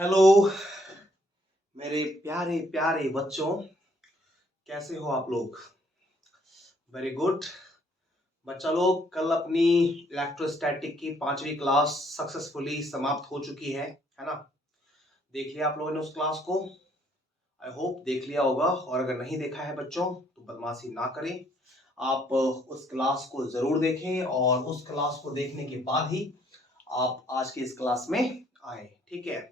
Hello मेरे प्यारे प्यारे बच्चों, कैसे हो आप लोग? Very good. बच्चा लोग, कल अपनी इलेक्ट्रोस्टैटिक की 5वीं क्लास सक्सेसफुली समाप्त हो चुकी है ना? देख लिया आप लोगों ने उस क्लास को? आई होप देख लिया होगा, और अगर नहीं देखा है बच्चों तो बदमाशी ना करें। आप उस क्लास को जरूर देखें, और उस क्लास को देखने के बाद ही आप आज की इस क्लास में आए, ठीक है?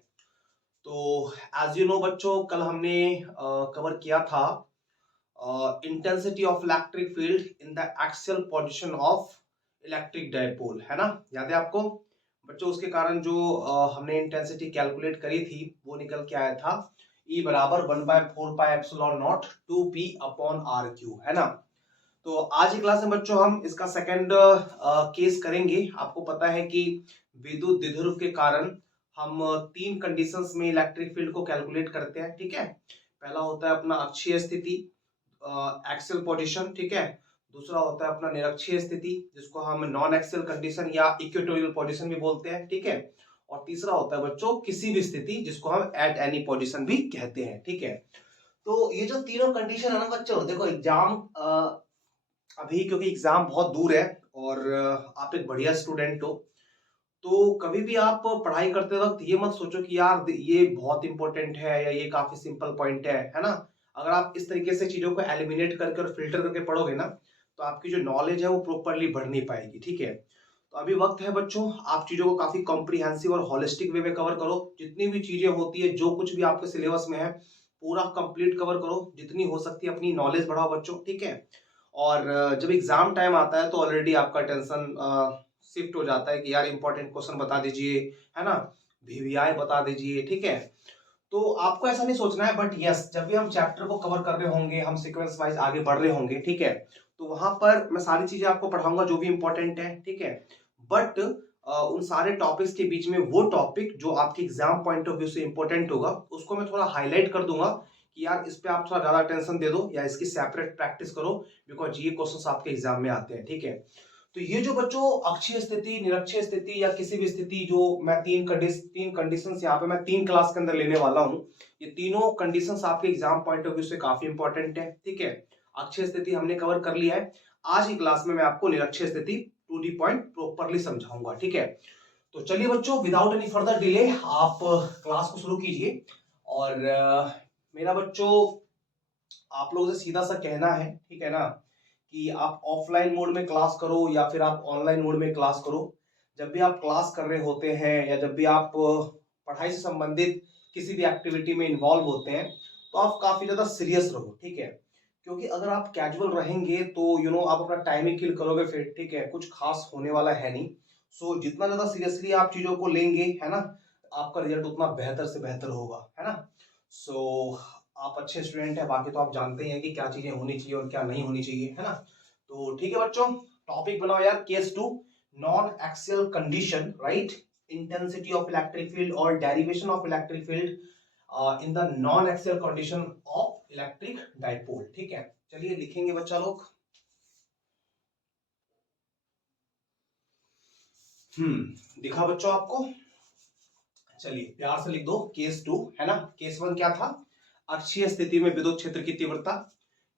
तो एज यू नो बच्चों, कल हमने कवर किया था intensity of electric field in the axial position of electric dipole, है ना? याद है आपको बच्चों? उसके कारण जो हमने इंटेंसिटी कैलकुलेट करी थी वो निकल के आया था E बराबर 1/4πε0 2p अपॉन आर क्यू, है ना? तो आज की क्लास में बच्चों हम इसका सेकंड केस करेंगे। आपको पता है कि विद्युत द्विध्रुव के कारण हम तीन कंडीशंस में इलेक्ट्रिक फील्ड को कैलकुलेट करते हैं, ठीक है? पहला होता है अपना अक्षीय स्थिति, एक्सियल पोजीशन, ठीक है? दूसरा होता है अपना निरक्षीय स्थिति, जिसको हम नॉन एक्सियल कंडीशन या इक्वेटोरियल पोजीशन भी बोलते हैं, ठीक है? और तीसरा होता है बच्चों किसी भी स्थिति, जिसको हम एट एनी पोजीशन भी कहते हैं, ठीक है? तो ये जो तीनों कंडीशन है ना बच्चों, देखो एग्जाम अभी, क्योंकि एग्जाम बहुत दूर है और आप एक बढ़िया स्टूडेंट हो, तो कभी भी आप पढ़ाई करते वक्त ये मत सोचो कि यार ये बहुत इंपॉर्टेंट है या ये काफी सिंपल पॉइंट है ना? अगर आप इस तरीके से चीजों को एलिमिनेट करके और फिल्टर करके पढ़ोगे ना, तो आपकी जो नॉलेज है वो प्रॉपरली बढ़ नहीं पाएगी, ठीक है? तो अभी वक्त है बच्चों, आप चीजों को काफी कॉम्प्रिहेंसिव और होलिस्टिक वे में कवर करो। जितनी भी चीजें होती है, जो कुछ भी आपके सिलेबस में है, पूरा कंप्लीट कवर करो, जितनी हो सकती है अपनी नॉलेज बढ़ाओ बच्चों, ठीक है? और जब एग्जाम टाइम आता है तो ऑलरेडी आपका टेंशन शिफ्ट हो जाता है कि यार इंपॉर्टेंट क्वेश्चन बता दीजिए, है ना? वीवीआई बता दीजिए, ठीक है? तो आपको ऐसा नहीं सोचना है, बट यस, जब भी हम चैप्टर को कवर कर रहे होंगे, हम सीक्वेंस वाइज आगे बढ़ रहे होंगे, ठीक है? तो वहां पर मैं सारी चीजें आपको पढ़ाऊंगा जो भी इंपॉर्टेंट है, ठीक है? बट उन सारे टॉपिक्स के बीच में वो टॉपिक जो आपके एग्जाम पॉइंट ऑफ व्यू से इंपॉर्टेंट होगा, उसको मैं थोड़ा हाईलाइट कर दूंगा कि यार इस पे आप थोड़ा ज्यादा अटेंशन दे दो या इसकी सेपरेट प्रैक्टिस करो, बिकॉज ये क्वेश्चंस आपके एग्जाम में आते हैं, ठीक है? तो ये जो बच्चों अक्षीय स्थिति, निरक्षीय स्थिति या किसी भी स्थिति, जो मैं तीन कंडीशंस यहाँ पे मैं 3 क्लास के अंदर लेने वाला हूँ, ये तीनों कंडीशंस आपके एग्जाम पॉइंट ऑफ व्यू से काफी इंपॉर्टेंट है, ठीक है? अक्षीय स्थिति हमने कवर कर लिया है। आज की क्लास में मैं आपको निरक्षीय स्थिति टू दी पॉइंट प्रॉपरली समझाऊंगा, ठीक है? तो चलिए बच्चों, विदाउट एनी फर्दर डिले आप क्लास को शुरू कीजिए। और मेरा बच्चों आप लोगों से सीधा सा कहना है, ठीक है ना, कि आप ऑफलाइन मोड में क्लास करो या फिर आप ऑनलाइन मोड में क्लास करो, जब भी आप क्लास कर रहे होते हैं या जब भी आप पढ़ाई से संबंधित किसी भी एक्टिविटी में इन्वॉल्व होते हैं, तो आप काफी ज्यादा सीरियस रहो, ठीक है? क्योंकि अगर आप कैजुअल रहेंगे तो आप अपना टाइम ही किल करोगे फिर, ठीक है? कुछ खास होने वाला है नहीं। सो जितना ज्यादा सीरियसली आप चीजों को लेंगे, है ना, आपका रिजल्ट उतना बेहतर से बेहतर होगा, है ना? सो आप अच्छे स्टूडेंट हैं, बाकी तो आप जानते ही हैं कि क्या चीजें होनी चाहिए और क्या नहीं होनी चाहिए, है ना? तो ठीक है बच्चों, टॉपिक बनाओ यार, case 2, non axial condition, right? Intensity of electric field और derivation of electric field in the non axial condition of electric dipole, ठीक है? चलिए लिखेंगे बच्चा लोग। दिखा बच्चों आपको? चलिए प्यार से लिख दो केस 2, है ना? केस 1 क्या था? अक्षीय स्थिति में विद्युत क्षेत्र की तीव्रता।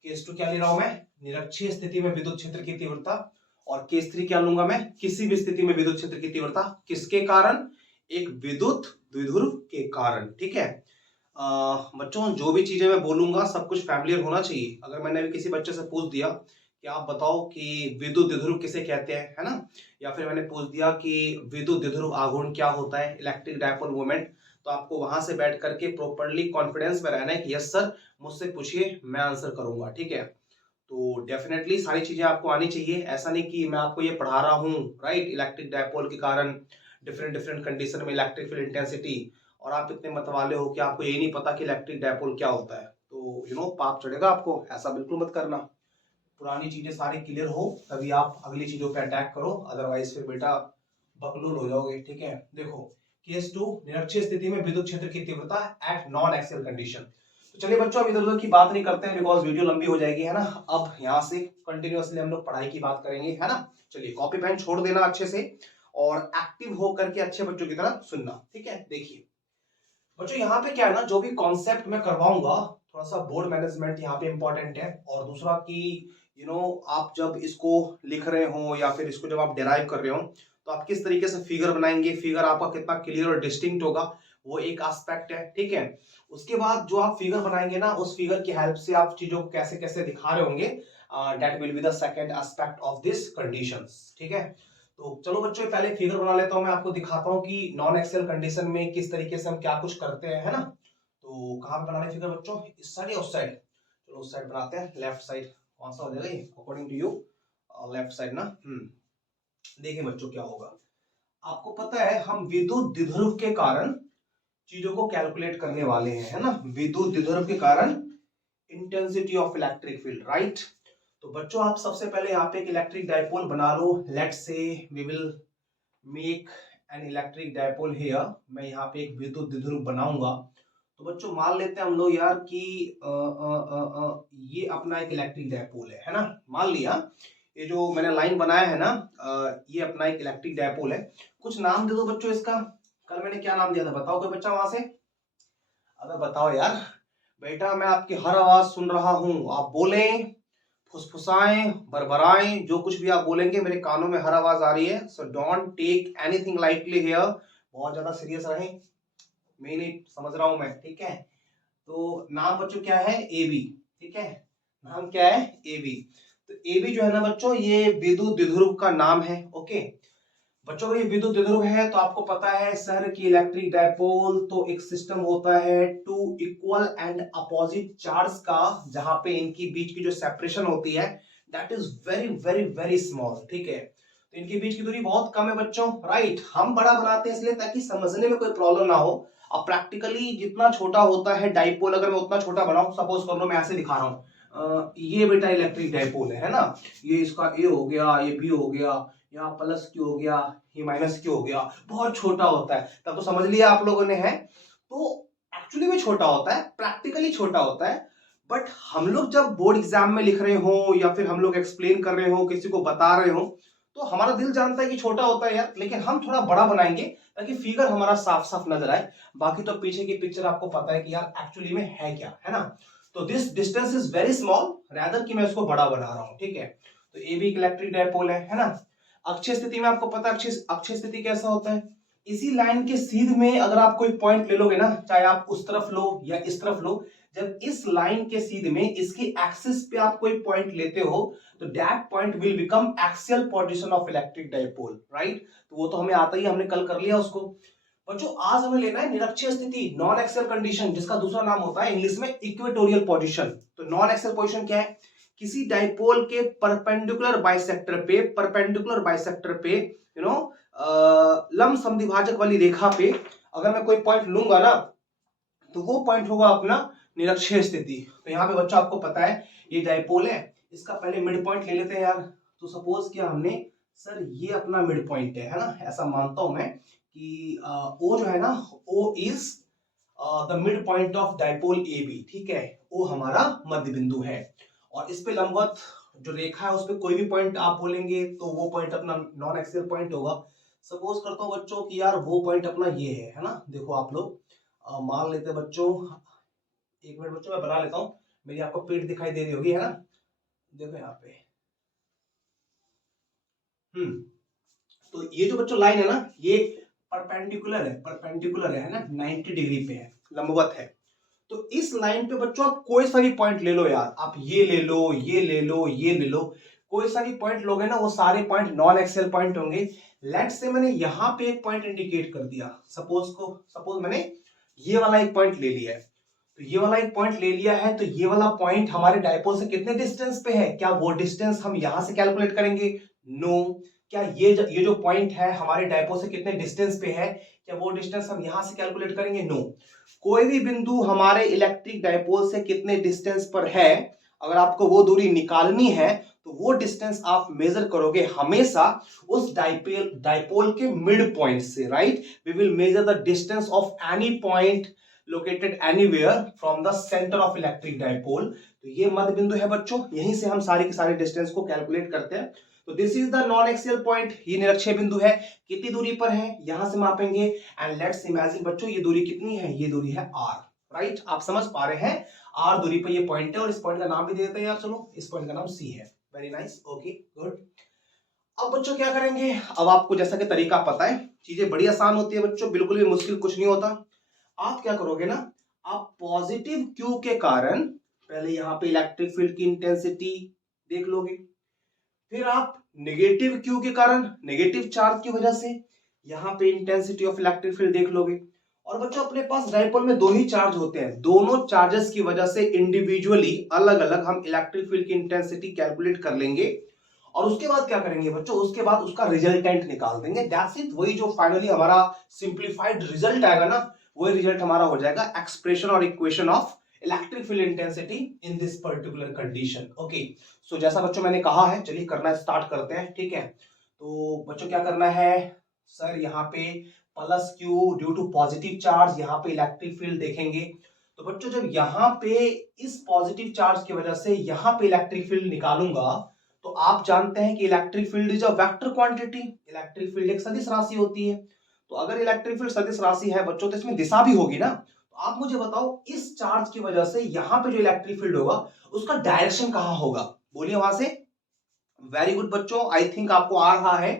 केस 2 क्या ले रहा हूं मैं? निरक्षीय स्थिति में विद्युत क्षेत्र की तीव्रता। और केस 3 क्या लूंगा मैं? किसी भी स्थिति में विद्युत क्षेत्र की तीव्रता, किसके कारण? एक विद्युत द्विध्रुव के कारण, ठीक है? बच्चों जो भी चीजें मैं बोलूंगा सब कुछ फैमिलियर होना चाहिए। अगर मैंने अभी किसी बच्चे से पूछ दिया कि आप बताओ कि विद्युत द्विध्रुव किसे कहते हैं, है ना, या फिर मैंने पूछ दिया कि विद्युत द्विध्रुव आघूर्ण क्या होता है, इलेक्ट्रिक डायपोल मोमेंट, तो आपको वहां से बैठ करके प्रॉपर्ली कॉन्फिडेंस में रहना है कि यस सर, मुझसे पूछिए, मैं आंसर करूंगा, ठीक है? तो डेफिनेटली सारी चीजें आपको आनी चाहिए। ऐसा नहीं कि मैं आपको ये पढ़ा रहा हूँ, राइट, इलेक्ट्रिक डायपोल के कारण डिफरेंट डिफरेंट कंडीशन में इलेक्ट्रिक फील्ड इंटेंसिटी, और आप इतने मतवाले हो कि आपको ये नहीं पता कि इलेक्ट्रिक डायपोल क्या होता है, तो पाप चढ़ेगा आपको। ऐसा बिल्कुल मत करना। पुरानी चीजें सारी क्लियर हो तभी आप अगली चीजों पे अटैक करो, अदरवाइज फिर बेटा बकलूल हो जाओगे, ठीक है? देखो केस 2, निरक्षीय स्थिति में विद्युत क्षेत्र की तीव्रता एट नॉन एक्सियल कंडीशन। तो चलिए बच्चों, अब इधर उधर की बात नहीं करते हैं, बिकॉज वीडियो लंबी हो जाएगी, है ना? अब यहाँ से कंटिन्यूअसली हम लोग पढ़ाई की बात करेंगे, है ना? चलिए कॉपी पेन छोड़ देना अच्छे से और एक्टिव हो करके अच्छे बच्चों की तरह सुनना, ठीक है? देखिए बच्चों यहाँ पे क्या है ना, जो भी कॉन्सेप्ट मैं करवाऊंगा, थोड़ा सा बोर्ड मैनेजमेंट यहाँ पे इंपॉर्टेंट है। और दूसरा कि आप जब इसको लिख रहे हो या फिर इसको जब आप डिराइव कर रहे हो, तो आप किस तरीके से फिगर बनाएंगे, फिगर आपका कितना क्लियर और डिस्टिंक्ट होगा, वो एक एस्पेक्ट है। ठीक है, उसके बाद जो आप फिगर बनाएंगे ना, उस फिगर की हेल्प से आप चीजों को कैसे कैसे दिखा रहे होंगे, that will be the second aspect of this conditions. ठीक है, तो चलो बच्चों पहले फिगर बना लेता हूं, मैं आपको दिखाता हूं कि नॉन एक्सेल कंडीशन में किस तरीके से हम क्या कुछ करते हैं, है ना। तो कहां पे बनाने फिगर बच्चों, इस साइड या उस साइड? चलो उस साइड बनाते हैं, लेफ्ट साइड। कौन सा हो जाएगा ये according to you? Left side ना। देखिए बच्चों क्या होगा, आपको पता है हम विद्युत द्विध्रुव के कारण चीजों को कैलकुलेट करने वाले हैं, है ना। विद्युत द्विध्रुव के कारण intensity of electric field, right. तो बच्चों आप सबसे पहले यहाँ पे एक इलेक्ट्रिक डायपोल बना लो। Let's say we will make an electric dipole here. मैं यहाँ पे एक विद्युत द्विध्रुव बनाऊंगा। तो बच्चों मान लेते हैं हम लोग यार कि ये अपना एक इलेक्ट्रिक डायपोल है ना। मान लिया ये जो मैंने लाइन बनाया है ना, ये अपना एक इलेक्ट्रिक डायपोल है। कुछ नाम दे दो बच्चों इसका। कल मैंने क्या नाम दिया था, बताओ कोई बच्चा वहां से। अगर बताओ यार। बेटा मैं आपकी हर आवाज सुन रहा हूं, आप बोलें, फुसफुसाएं, बरबराएं, जो कुछ भी आप बोलेंगे मेरे कानों में हर आवाज आ रही है। So don't take anything lightly here. बहुत ज्यादा सीरियस रहें, मैं नहीं समझ रहा हूं मैं, ठीक है। तो नाम बच्चों क्या है, ए बी। ठीक है, नाम क्या है, ए बी। तो ए बी जो है ना बच्चों, ये विद्युत द्विध्रुव का नाम है। ओके बच्चों, अगर ये विद्युत द्विध्रुव है तो आपको पता है सर की इलेक्ट्रिक डायपोल तो एक सिस्टम होता है two equal and opposite charge का, जहां पे इनकी बीच की जो सेपरेशन होती है that is very very very small. ठीक है, तो इनके बीच की दूरी बहुत कम है बच्चों, राइट। हम बड़ा बनाते हैं इसलिए ताकि समझने में कोई प्रॉब्लम ना हो। अब प्रैक्टिकली जितना छोटा होता है डायपोल, अगर मैं उतना छोटा बनाऊं, सपोज कर लो मैं ऐसे दिखा रहा हूं, ये बेटा इलेक्ट्रिक डायपोल है ना। ये इसका ए हो गया, ये बी हो गया, यहाँ प्लस क्यू हो गया, ये माइनस क्यू हो गया, बहुत छोटा होता है। तब तो समझ लिया आप लोगों ने, है तो एक्चुअली में छोटा होता है, प्रैक्टिकली छोटा होता है। बट हम लोग जब बोर्ड एग्जाम में लिख रहे हो या फिर हम लोग एक्सप्लेन कर रहे हो, किसी को बता रहे हो, तो हमारा दिल जानता है कि छोटा होता है यार, लेकिन हम थोड़ा बड़ा बनाएंगे ताकि फिगर हमारा साफ साफ नजर आए। बाकी तो पीछे की पिक्चर आपको पता है कि यार एक्चुअली में है क्या, है ना। तो this distance is very small, rather कि मैं इसको बड़ा बना रहा हूं। ठीक है, तो ए भी इलेक्ट्रिक डायपोल है ना। अक्षय स्थिति में आपको पता है अक्षय स्थिति कैसा होता है, इसी लाइन के सीध में अगर आप कोई पॉइंट ले लोगे ना, चाहे आप उस तरफ लो या इस तरफ लो, जब इस लाइन के सीध में इसकी एक्सिस पे आप कोई पॉइंट लेते हो, तो that point will become axial position of electric dipole, right. तो वो तो हमें आता ही, हमने कल कर लिया उसको। बच्चों आज हमें लेना है निरक्षीय स्थिति, नॉन एक्सियल कंडीशन, जिसका दूसरा नाम होता है इंग्लिश में इक्वेटोरियल पोजीशन। तो नॉन एक्सियल पोजीशन क्या है, किसी डायपोल के परपेंडिकुलर बाइसेक्टर पे लंब समद्विभाजक वाली रेखा पे अगर मैं कोई पॉइंट लूंगा ना, तो वो पॉइंट होगा अपना निरक्षीय स्थिति। तो यहाँ पे बच्चा आपको पता है ये डायपोल है, इसका पहले मिड पॉइंट ले लेते हैं यार। तो सपोज किया हमने, सर ये अपना मिड पॉइंट है ना, ऐसा मानता हूं मैं कि ओ जो है ना, O is the mid point of dipole A B. ठीक है, ओ हमारा मध्य बिंदु है, और इस पे लंबवत जो रेखा है उस पे कोई भी पॉइंट आप बोलेंगे तो वो पॉइंट अपना नॉन एक्सियल पॉइंट होगा। सपोज करता हूँ बच्चों कि यार वो पॉइंट अपना ये है ना। देखो आप लोग मान लेते हैं बच्चों, एक मिनट बच्चों मैं बना लेता हूँ, मेरी आपको पीठ दिखाई दे रही होगी, है ना। देखो यहाँ पे, तो ये जो बच्चों लाइन है ना, ये परपेंडिकुलर है ना, 90 डिग्री पे है, लंबवत है। तो इस लाइन पे बच्चों आप कोई सा भी पॉइंट ले लो यार, आप ये ले लो, ये ले लो, ये ले लो, कोई सा भी पॉइंट लोगे ना, वो सारे पॉइंट नॉन एक्सेल पॉइंट होंगे। लेट्स से मैंने यहां पे एक पॉइंट इंडिकेट कर दिया, सपोज मैंने ये वाला एक पॉइंट ले लिया है। तो ये वाला एक पॉइंट ले लिया है, तो ये वाला पॉइंट हमारे डायपोल से कितने डिस्टेंस पे है, क्या वो डिस्टेंस हम यहां से कैलकुलेट करेंगे? नो। क्या ये जो पॉइंट है हमारे डायपोल से कितने डिस्टेंस पे है, क्या वो डिस्टेंस हम यहां से कैलकुलेट करेंगे? नो। कोई भी बिंदु हमारे इलेक्ट्रिक डायपोल से कितने डिस्टेंस पर है, अगर आपको वो दूरी निकालनी है, तो वो डिस्टेंस आप मेजर करोगे हमेशा उस डायपोल के मिड पॉइंट से, right. We will measure the distance of any point located anywhere from the center of electric dipole। तो ये मध्य बिंदु है बच्चों, यहीं से हम सारी की सारी डिस्टेंस को कैलकुलेट करते हैं। तो this is the non axial point, ये निरक्षीय बिंदु है, कितनी दूरी पर है यहां से मापेंगे। एंड लेट्स इमेजिन बच्चों ये दूरी कितनी है, ये दूरी है r, राइट। आप समझ पा रहे हैं, r दूरी पर ये पॉइंट है और इस पॉइंट का नाम भी दे देते हैं यार, चलो इस पॉइंट का नाम c है। Very nice, okay good. अब बच्चों क्या करेंगे, अब आपको जैसा कि तरीका पता है, चीजें बड़ी आसान होती है बच्चों, बिल्कुल भी मुश्किल कुछ नहीं होता। आप क्या करोगे ना, आप पॉजिटिव क्यू के कारण पहले यहां पे इलेक्ट्रिक फील्ड की इंटेंसिटी देख लोगे, फिर आप नेगेटिव क्यू के कारण नेगेटिव चार्ज की वजह से यहां पे इंटेंसिटी ऑफ इलेक्ट्रिक फील्ड देख लोगे। और बच्चों अपने पास डाइपोल में दो ही चार्ज होते हैं, दोनों चार्जेस की वजह से इंडिविजुअली अलग अलग हम इलेक्ट्रिक फील्ड की इंटेंसिटी कैलकुलेट कर लेंगे। और उसके बाद क्या करेंगे बच्चों, उसके बाद उसका रिजल्टेंट निकाल देंगे, दैट्स इट। वही जो फाइनली हमारा सिंप्लीफाइड रिजल्ट आएगा ना, वही रिजल्ट हमारा हो जाएगा एक्सप्रेशन और equation of electric field intensity in this particular condition. Okay, so जैसा बच्चों मैंने कहा है, चलिए करना स्टार्ट करते हैं, ठीक है। तो बच्चों क्या करना है, सर यहाँ पे plus q due to positive charge, यहाँ पे इलेक्ट्रिक फील्ड देखेंगे। तो बच्चों जब यहाँ पे इस पॉजिटिव चार्ज की वजह से यहाँ पे इलेक्ट्रिक फील्ड निकालूंगा, तो आप जानते हैं कि electric field is a vector quantity, electric field एक सदिश राशि होती है। तो अगर इलेक्ट्रिक फील्ड सदिश राशि है बच्चों, तो इसमें दिशा भी होगी ना। तो आप मुझे बताओ इस चार्ज की वजह से यहाँ पे जो इलेक्ट्रिक फील्ड होगा उसका डायरेक्शन कहां होगा, बोलिए वहां से। वेरी गुड बच्चों, आई थिंक आपको आ रहा है।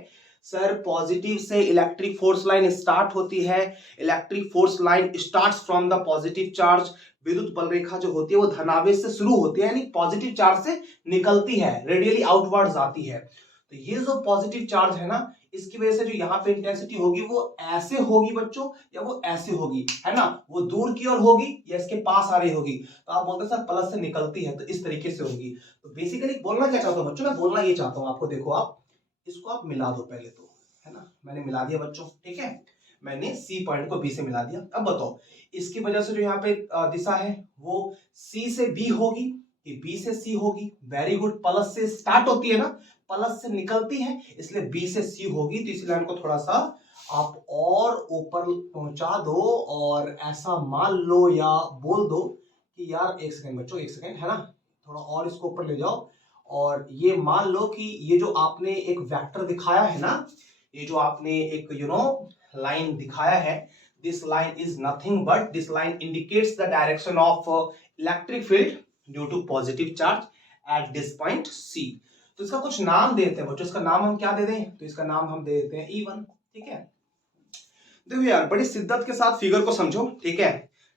सर पॉजिटिव से इलेक्ट्रिक फोर्स लाइन स्टार्ट होती है, electric force line starts from the positive charge, विद्युत बल रेखा जो होती है वो धनावेश से शुरू होती है, यानी पॉजिटिव चार्ज से निकलती है, रेडियली आउटवर्ड्स आती है। तो ये जो पॉजिटिव चार्ज है ना, इसकी वजह से जो यहाँ पे इंटेंसिटी होगी वो ऐसे होगी बच्चों, या वो ऐसे होगी, है ना, वो दूर की ओर होगी या इसके पास आ रही होगी। तो आप बोलते हैं सर प्लस से निकलती है, तो इस तरीके से होगी। तो बेसिकली बोलना क्या चाहता हूँ बच्चों, मैं बोलना ये चाहता हूँ आपको, देखो आप इसको आप मिला दो पहले तो, है ना, मैंने मिला दिया बच्चों, ठीक है, मैंने सी पॉइंट को बी से मिला दिया। अब बताओ इसकी वजह से जो यहाँ पे दिशा है वो सी से बी होगी कि बी से सी होगी। वेरी गुड, प्लस से स्टार्ट होती है ना, प्लस से निकलती है, इसलिए बी से सी होगी। तो इस लाइन को थोड़ा सा आप और ऊपर पहुंचा दो और ऐसा मान लो या बोल दो कि यार, एक सेकंड बच्चों, एक सेकंड, है ना, थोड़ा और इसको ऊपर ले जाओ और ये मान लो कि ये जो आपने एक वेक्टर दिखाया है ना, ये जो आपने एक लाइन दिखाया है, this line is nothing but this line indicates the direction of electric field due to positive charge at this point C. तो इसका कुछ नाम देते हैं बच्चों, इसका नाम हम क्या दे दें, तो इसका नाम हम दे देते हैं E1, ठीक है। देखो यार बड़ी शिद्दत के साथ फिगर को समझो, ठीक है,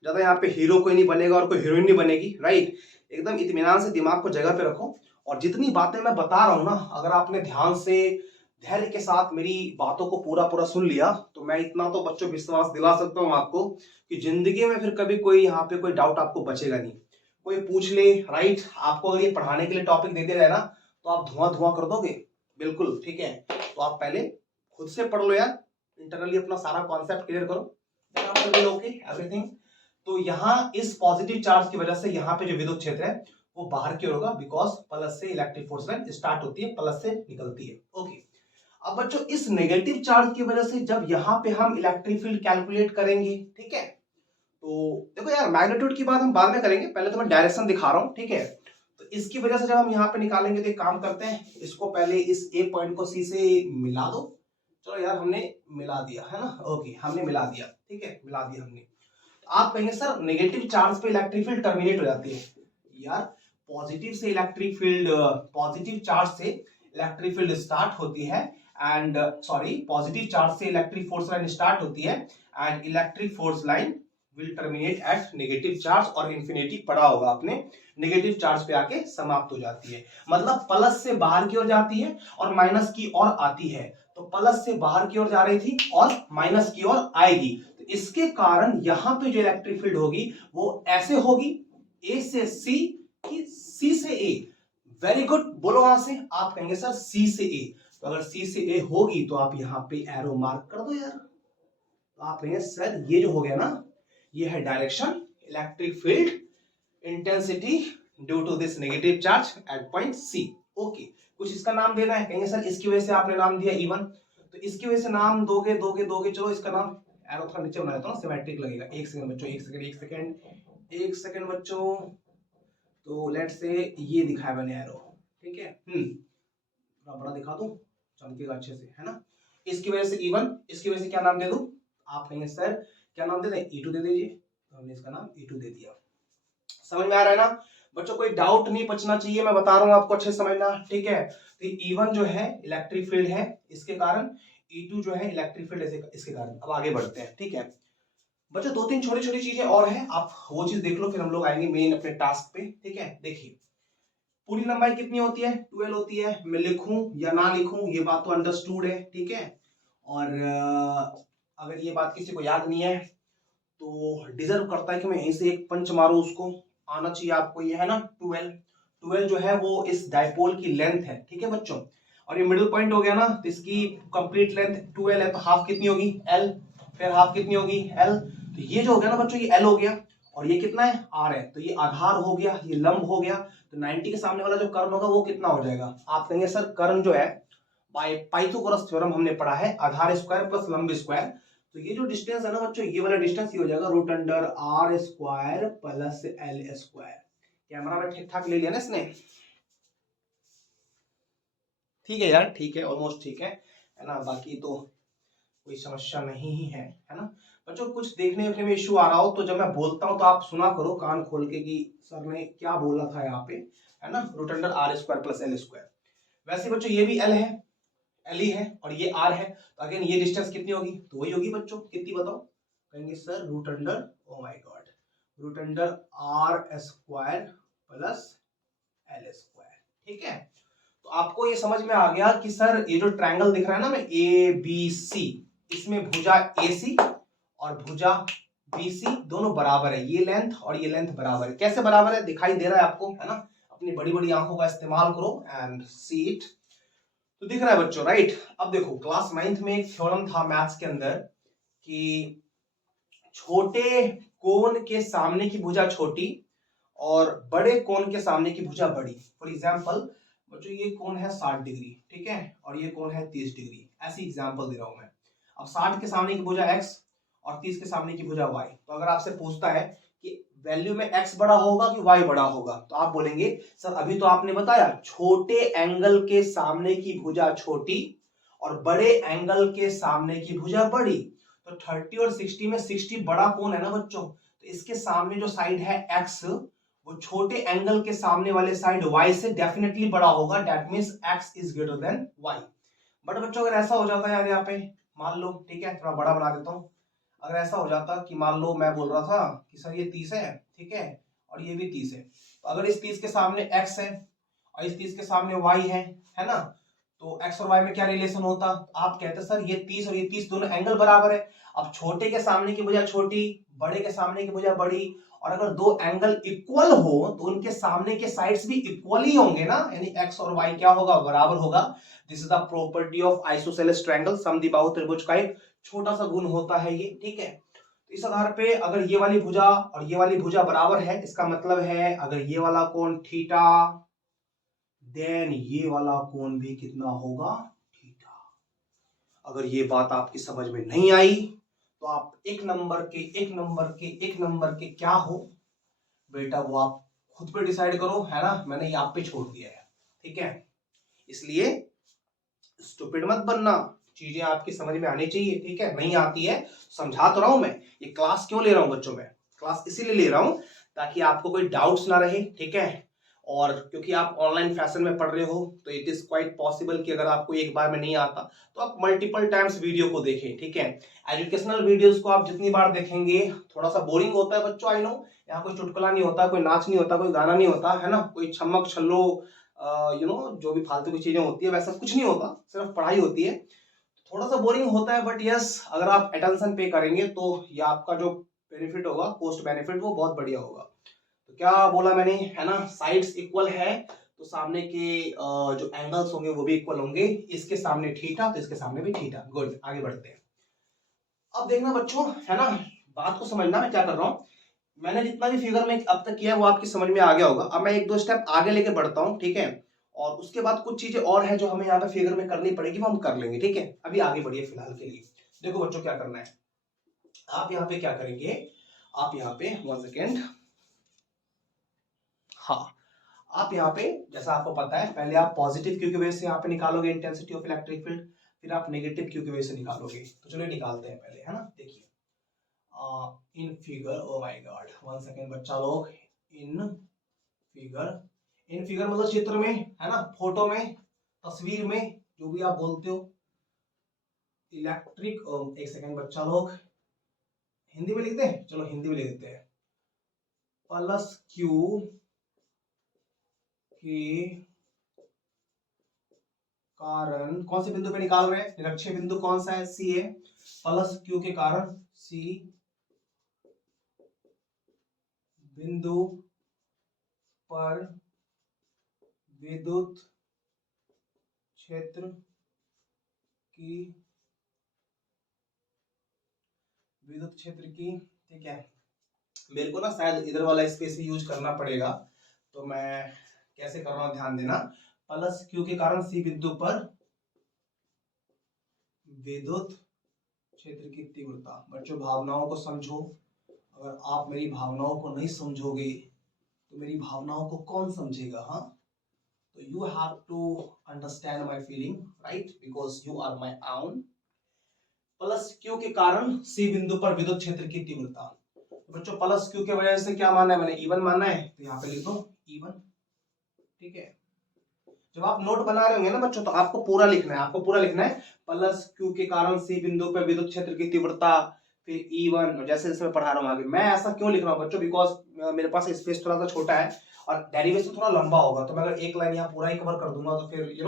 ज्यादा यहाँ पे हीरो कोई नहीं बनेगा और कोई हीरोइन नहीं बनेगी, राइट। एकदम इत्मीनान से दिमाग को जगह पे रखो, और जितनी बातें मैं बता रहा हूं ना, अगर आपने ध्यान से धैर्य के साथ मेरी बातों को पूरा पूरा सुन लिया, तो मैं इतना तो बच्चों विश्वास दिला सकता हूँ आपको कि जिंदगी में फिर कभी कोई यहाँ पे कोई डाउट आपको बचेगा नहीं। कोई पूछ ले, राइट, आपको अगर ये पढ़ाने के लिए टॉपिक दे दिया जाए ना, तो आप धुआं धुआं कर दोगे, बिल्कुल, ठीक है। तो आप पहले खुद से पढ़ लो यार, इंटरनली अपना सारा कॉन्सेप्ट क्लियर करो, then after will okay everything. तो यहाँ इस पॉजिटिव चार्ज की वजह से यहाँ पे जो विद्युत क्षेत्र है वो बाहर की ओर होगा, बिकॉज प्लस से इलेक्ट्रिक फोर्स लाइन स्टार्ट होती है, प्लस से निकलती है, ओके। अब बच्चों इस नेगेटिव चार्ज की वजह से जब यहाँ पे हम इलेक्ट्रिक फील्ड कैलकुलेट करेंगे, ठीक है, तो देखो यार मैग्नीट्यूड की बात हम बाद में करेंगे, पहले तो मैं डायरेक्शन दिखा रहा हूँ, ठीक है। तो इसकी वजह से जब हम यहाँ पे निकालेंगे तो एक काम करते हैं, इसको पहले इस ए पॉइंट को सी से मिला दो। चलो यार हमने मिला दिया, है ना, ओके, हमने मिला दिया, ठीक है, मिला दिया हमने। आप कहेंगे सर नेगेटिव चार्ज पे इलेक्ट्रिक फील्ड टर्मिनेट हो जाती है। यार पॉजिटिव से इलेक्ट्रिक फील्ड, पॉजिटिव चार्ज से इलेक्ट्रिक फील्ड स्टार्ट होती है, एंड सॉरी, पॉजिटिव चार्ज से इलेक्ट्रिक फोर्स लाइन स्टार्ट होती है and electric force line will terminate at negative charge, और इंफिनिटी पढ़ा होगा आपने, नेगेटिव चार्ज पे आके समाप्त हो जाती है। मतलब प्लस से बाहर की ओर जाती है और माइनस की ओर आती है। तो प्लस से बाहर की ओर जा रही थी और माइनस की ओर आएगी, तो इसके कारण यहां पे जो इलेक्ट्रिक फील्ड होगी वो ऐसे होगी, ए से सी की सी से ए। वेरी गुड, बोलो वहां से, आप कहेंगे सर सी से ए, तो अगर सी से ए होगी तो आप यहां पे एरो मार्क कर दो यार। तो आप कहेंगे सर ये जो हो गया ना, ये है direction electric field intensity due to this negative charge at point C, okay. कुछ इसका नाम देना है, कहेंगे सर इसकी वजह से आपने नाम दिया E1, तो इसकी वजह से नाम दोगे दोगे दोगे, चलो इसका नाम एरो थोड़ा नीचे बना देता हूं, सिमेट्रिक लगेगा। एक सेकंड बच्चों, एक सेकंड, एक सेकंड, एक सेकंड बच्चों, तो लेट से ये दिखाया मैंने एरो, ठीक है, थोड़ा बड़ा दिखा दूं, चमकेगा अच्छे से, है ना। इसकी वजह से E1, इसकी वजह से क्या नाम दे दूं, आप कहेंगे सर क्या नाम दे दें, E2 दे दीजिए, तो हमने इसका नाम E2 दे दिया। समझ में आ रहा है ना बच्चों, कोई डाउट नहीं बचना चाहिए, मैं बता रहा हूं आपको अच्छे से समझना, ठीक है। तो E1 जो है इलेक्ट्रिक फील्ड है इसके कारण, E2 जो है इलेक्ट्रिक फील्ड इसके कारण। अब आगे बढ़ते हैं, ठीक है बच्चों, दो तीन छोटी छोटी चीजें और हैं, आप वो चीज देख लो, फिर हम लोग आएंगे मेन अपने टास्क पे, ठीक है। देखिए पूरी लंबाई कितनी होती है, 12 होती है, मैं लिखूं या ना लिखूं ये बात तो अंडरस्टूड है, ठीक है। और अगर ये बात किसी को याद नहीं है तो डिजर्व करता है कि मैं यहीं से एक पंच मारूं, उसको आना चाहिए आपको, ये है ना 12 जो है वो इस डायपोल की लेंथ है, ठीक है बच्चों। और ये मिडिल पॉइंट हो गया ना, तो इसकी कंप्लीट लेंथ 12 है, तो हाफ कितनी होगी L, फिर हाफ कितनी होगी L, तो ये जो हो गया ना बच्चों ये L हो गया, और ये कितना है R है, तो ये आधार हो गया, ये लंब हो गया, तो 90 के सामने वाला जो कर्ण होगा वो कितना हो जाएगा, आप कहेंगे सर कर्ण जो है बाय पाइथागोरस थ्योरम हमने पढ़ा है, आधार स्क्वायर प्लस लंब स्क्वायर, तो ये जो डिस्टेंस है ना बच्चों, ये वाला डिस्टेंस ये हो जाएगा root under R square plus L square. Camera में ठीक ठाक ले लिया ना इसने, ठीक है यार, ठीक है, ऑलमोस्ट ठीक है ना, बाकी तो कोई समस्या नहीं ही है ना बच्चों। कुछ देखने में इश्यू आ रहा हो तो जब मैं बोलता हूं तो आप सुना करो कान खोल के कि सर ने क्या बोला था यहाँ पे, है ना, root under R square plus L square. वैसे बच्चों ये भी L है, L ही है, और ये R है, तो अगेन ये डिस्टेंस कितनी होगी, तो वही होगी बच्चों, कितनी बताओ, कहेंगे sir root under, oh my god, root under R square plus L square, ठीक है। तो आपको ये समझ में आ गया कि सर ये जो ट्रायंगल दिख रहा है ना में ABC, इसमें भुजा AC और भुजा BC दोनों बराबर है, ये लेंथ और ये लेंथ बराबर है। कैसे बराबर है, दिखाई दे रहा है आपको, है ना, अपनी बड़ी बड़ी आंखों का इस्तेमाल करो एंड सी इट, तो दिख रहा है बच्चों, राइट। अब देखो क्लास 9th में एक थ्योरम था मैथ्स के अंदर कि छोटे कोण के सामने की भुजा छोटी और बड़े कोण के सामने की भुजा बड़ी। फॉर एग्जांपल बच्चों ये कोण है 60 डिग्री, ठीक है, और ये कोण है 30 डिग्री, ऐसी एग्जांपल दे रहा हूं मैं। अब 60 के सामने की भुजा x और 30 के सामने की भुजा y, तो अगर आपसे पूछता है कि वैल्यू में x बड़ा होगा कि y बड़ा होगा, तो आप बोलेंगे सर अभी तो आपने बताया छोटे एंगल के सामने की भुजा छोटी और बड़े एंगल के सामने की भुजा बड़ी, तो 30 और 60 में 60 बड़ा कोण है ना बच्चों, तो इसके सामने जो साइड है x वो छोटे एंगल के सामने वाले साइड y से डेफिनेटली बड़ा होगा, that means x is greater than y। But बच्चों अगर ऐसा हो जाता है यार, यहाँ पे मान लो, ठीक है, थोड़ा बड़ा बना देता हूं, अगर ऐसा हो जाता कि मान लो मैं बोल रहा था कि सर ये 30 है, ठीक है, और ये भी 30 है, तो अगर इस 30 के सामने x है और इस 30 के सामने y है ना, तो x और y में क्या रिलेशन होता, आप कहते सर ये 30 और ये 30 दोनों एंगल बराबर है। अब छोटे के सामने की भुजा छोटी, बड़े के सामने की भुजा बड़ी, और अगर दो एंगल इक्वल हो तो उनके सामने के साइड्स भी इक्वल ही होंगे ना, यानी x और y क्या होगा, बराबर होगा। This is the property of isosceles triangle, समद्विबाहु त्रिभुज का एक छोटा सा गुण होता है ये, ठीक है। तो इस आधार पे अगर ये वाली भुजा और ये वाली भुजा बराबर है, इसका मतलब है अगर ये वाला कोण थीटा, देन ये वाला कोण भी कितना होगा, थीटा। अगर ये बात आपकी समझ में नहीं आई तो आप एक नंबर के क्या हो बेटा वो आप खुद पे डिसाइड करो, है ना, मैंने ये आप पे छोड़ दिया है, ठीक है। इसलिए स्टूपिड मत बनना, चीजें आपकी समझ में आनी चाहिए, ठीक है। नहीं आती है समझा तो रहा हूं मैं, ये क्लास क्यों ले रहा हूं बच्चों, में क्लास इसीलिए ले रहा हूं ताकि आपको कोई डाउट्स ना रहे, ठीक है। और क्योंकि आप ऑनलाइन फैशन में पढ़ रहे हो तो इट इज क्वाइट पॉसिबल कि अगर आपको एक बार में नहीं आता तो आप मल्टीपल टाइम्स वीडियो को देखें, ठीक है। एजुकेशनल वीडियोस को आप जितनी बार देखेंगे थोड़ा सा बोरिंग होता है बच्चों, आई नो, यहाँ कोई चुटकुला नहीं होता, कोई नाच नहीं होता, कोई गाना नहीं होता, है ना, कोई छमक छल्लो जो भी फालतू की चीजें होती है वैसा कुछ नहीं होता, सिर्फ पढ़ाई होती है। थोड़ा सा बोरिंग होता है, बट यस अगर आप अटेंशन पे करेंगे तो ये आपका जो बेनिफिट होगा, कॉस्ट बेनिफिट, वो बहुत बढ़िया होगा। तो क्या बोला मैंने, है ना, साइड्स इक्वल है तो सामने के जो एंगल्स होंगे वो भी इक्वल होंगे, इसके सामने थीटा तो इसके सामने भी थीटा। गुड, आगे बढ़ते हैं। अब देखना बच्चों, है ना, बात को समझना मैं क्या कर रहा हूं, मैंने जितना भी फिगर में अब तक किया वो आपकी समझ में आ गया होगा। अब मैं एक दो स्टेप आगे लेके बढ़ता हूं, ठीक है, और उसके बाद कुछ चीजें और है जो हमें यहाँ पे फिगर में करनी पड़ेगी, वो हम कर लेंगे, ठीक है। अभी आगे बढ़िए फिलहाल के लिए। देखो बच्चों क्या करना है, आप यहाँ पे क्या करेंगे, आप यहाँ पे 1 सेकेंड, हाँ, आप यहाँ पे जैसा आपको पता है, पहले आप पॉजिटिव क्यू की वजह से यहाँ पे निकालोगे इंटेंसिटी ऑफ इलेक्ट्रिक फील्ड, फिर आप नेगेटिव क्यू की वजह से निकालोगे। तो चलो निकालते हैं पहले, है ना। देखिए in figure, O my god, 1 second बच्चा लोग, इन फिगर, इन फिगर मतलब चित्र में, है ना, फोटो में, तस्वीर में, जो भी आप बोलते हो, इलेक्ट्रिक, एक सेकेंड बच्चा लोग, हिंदी में लिखते हैं, चलो हिंदी में लिख देते हैं, प्लस क्यू के कारण, कौन से बिंदु पे निकाल रहे हैं, निरक्षीय बिंदु कौन सा है, सी है, प्लस क्यू के कारण सी बिंदु पर विद्युत क्षेत्र की, ठीक है। मेरे को ना शायद इधर वाला स्पेस ही यूज करना पड़ेगा, तो मैं कैसे कर रहा हूं ध्यान देना। प्लस क्यू के कारण सी बिंदु पर विद्युत क्षेत्र की तीव्रता। बच्चों भावनाओं को समझो, अगर आप मेरी भावनाओं को नहीं समझोगे तो मेरी भावनाओं को कौन समझेगा, हाँ। तो you have to understand my feeling, right, because you are my own. Plus q के कारण सी बिंदु पर विद्युत क्षेत्र की तीव्रता। तो बच्चों प्लस क्यू के वजह से क्या माना है मैंने, E1 माना है, तो यहाँ पे लिख दो E1, ठीक है। जब आप नोट बना रहे होंगे ना बच्चों, तो आपको पूरा लिखना है, आपको पूरा लिखना है, प्लस क्यू के कारण सी बिंदु पर विद्युत क्षेत्र की तीव्रता, फिर E1, जैसे जैसे मैं पढ़ा रहा हूँ आगे। मैं ऐसा क्यों लिख रहा हूँ बच्चों, बिकॉज मेरे पास स्पेस थोड़ा सा छोटा है और डेरिवेशन थोड़ा लंबा होगा, तो मैं अगर एक लाइन यहाँ पूरा ही कवर कर दूंगा तो फिर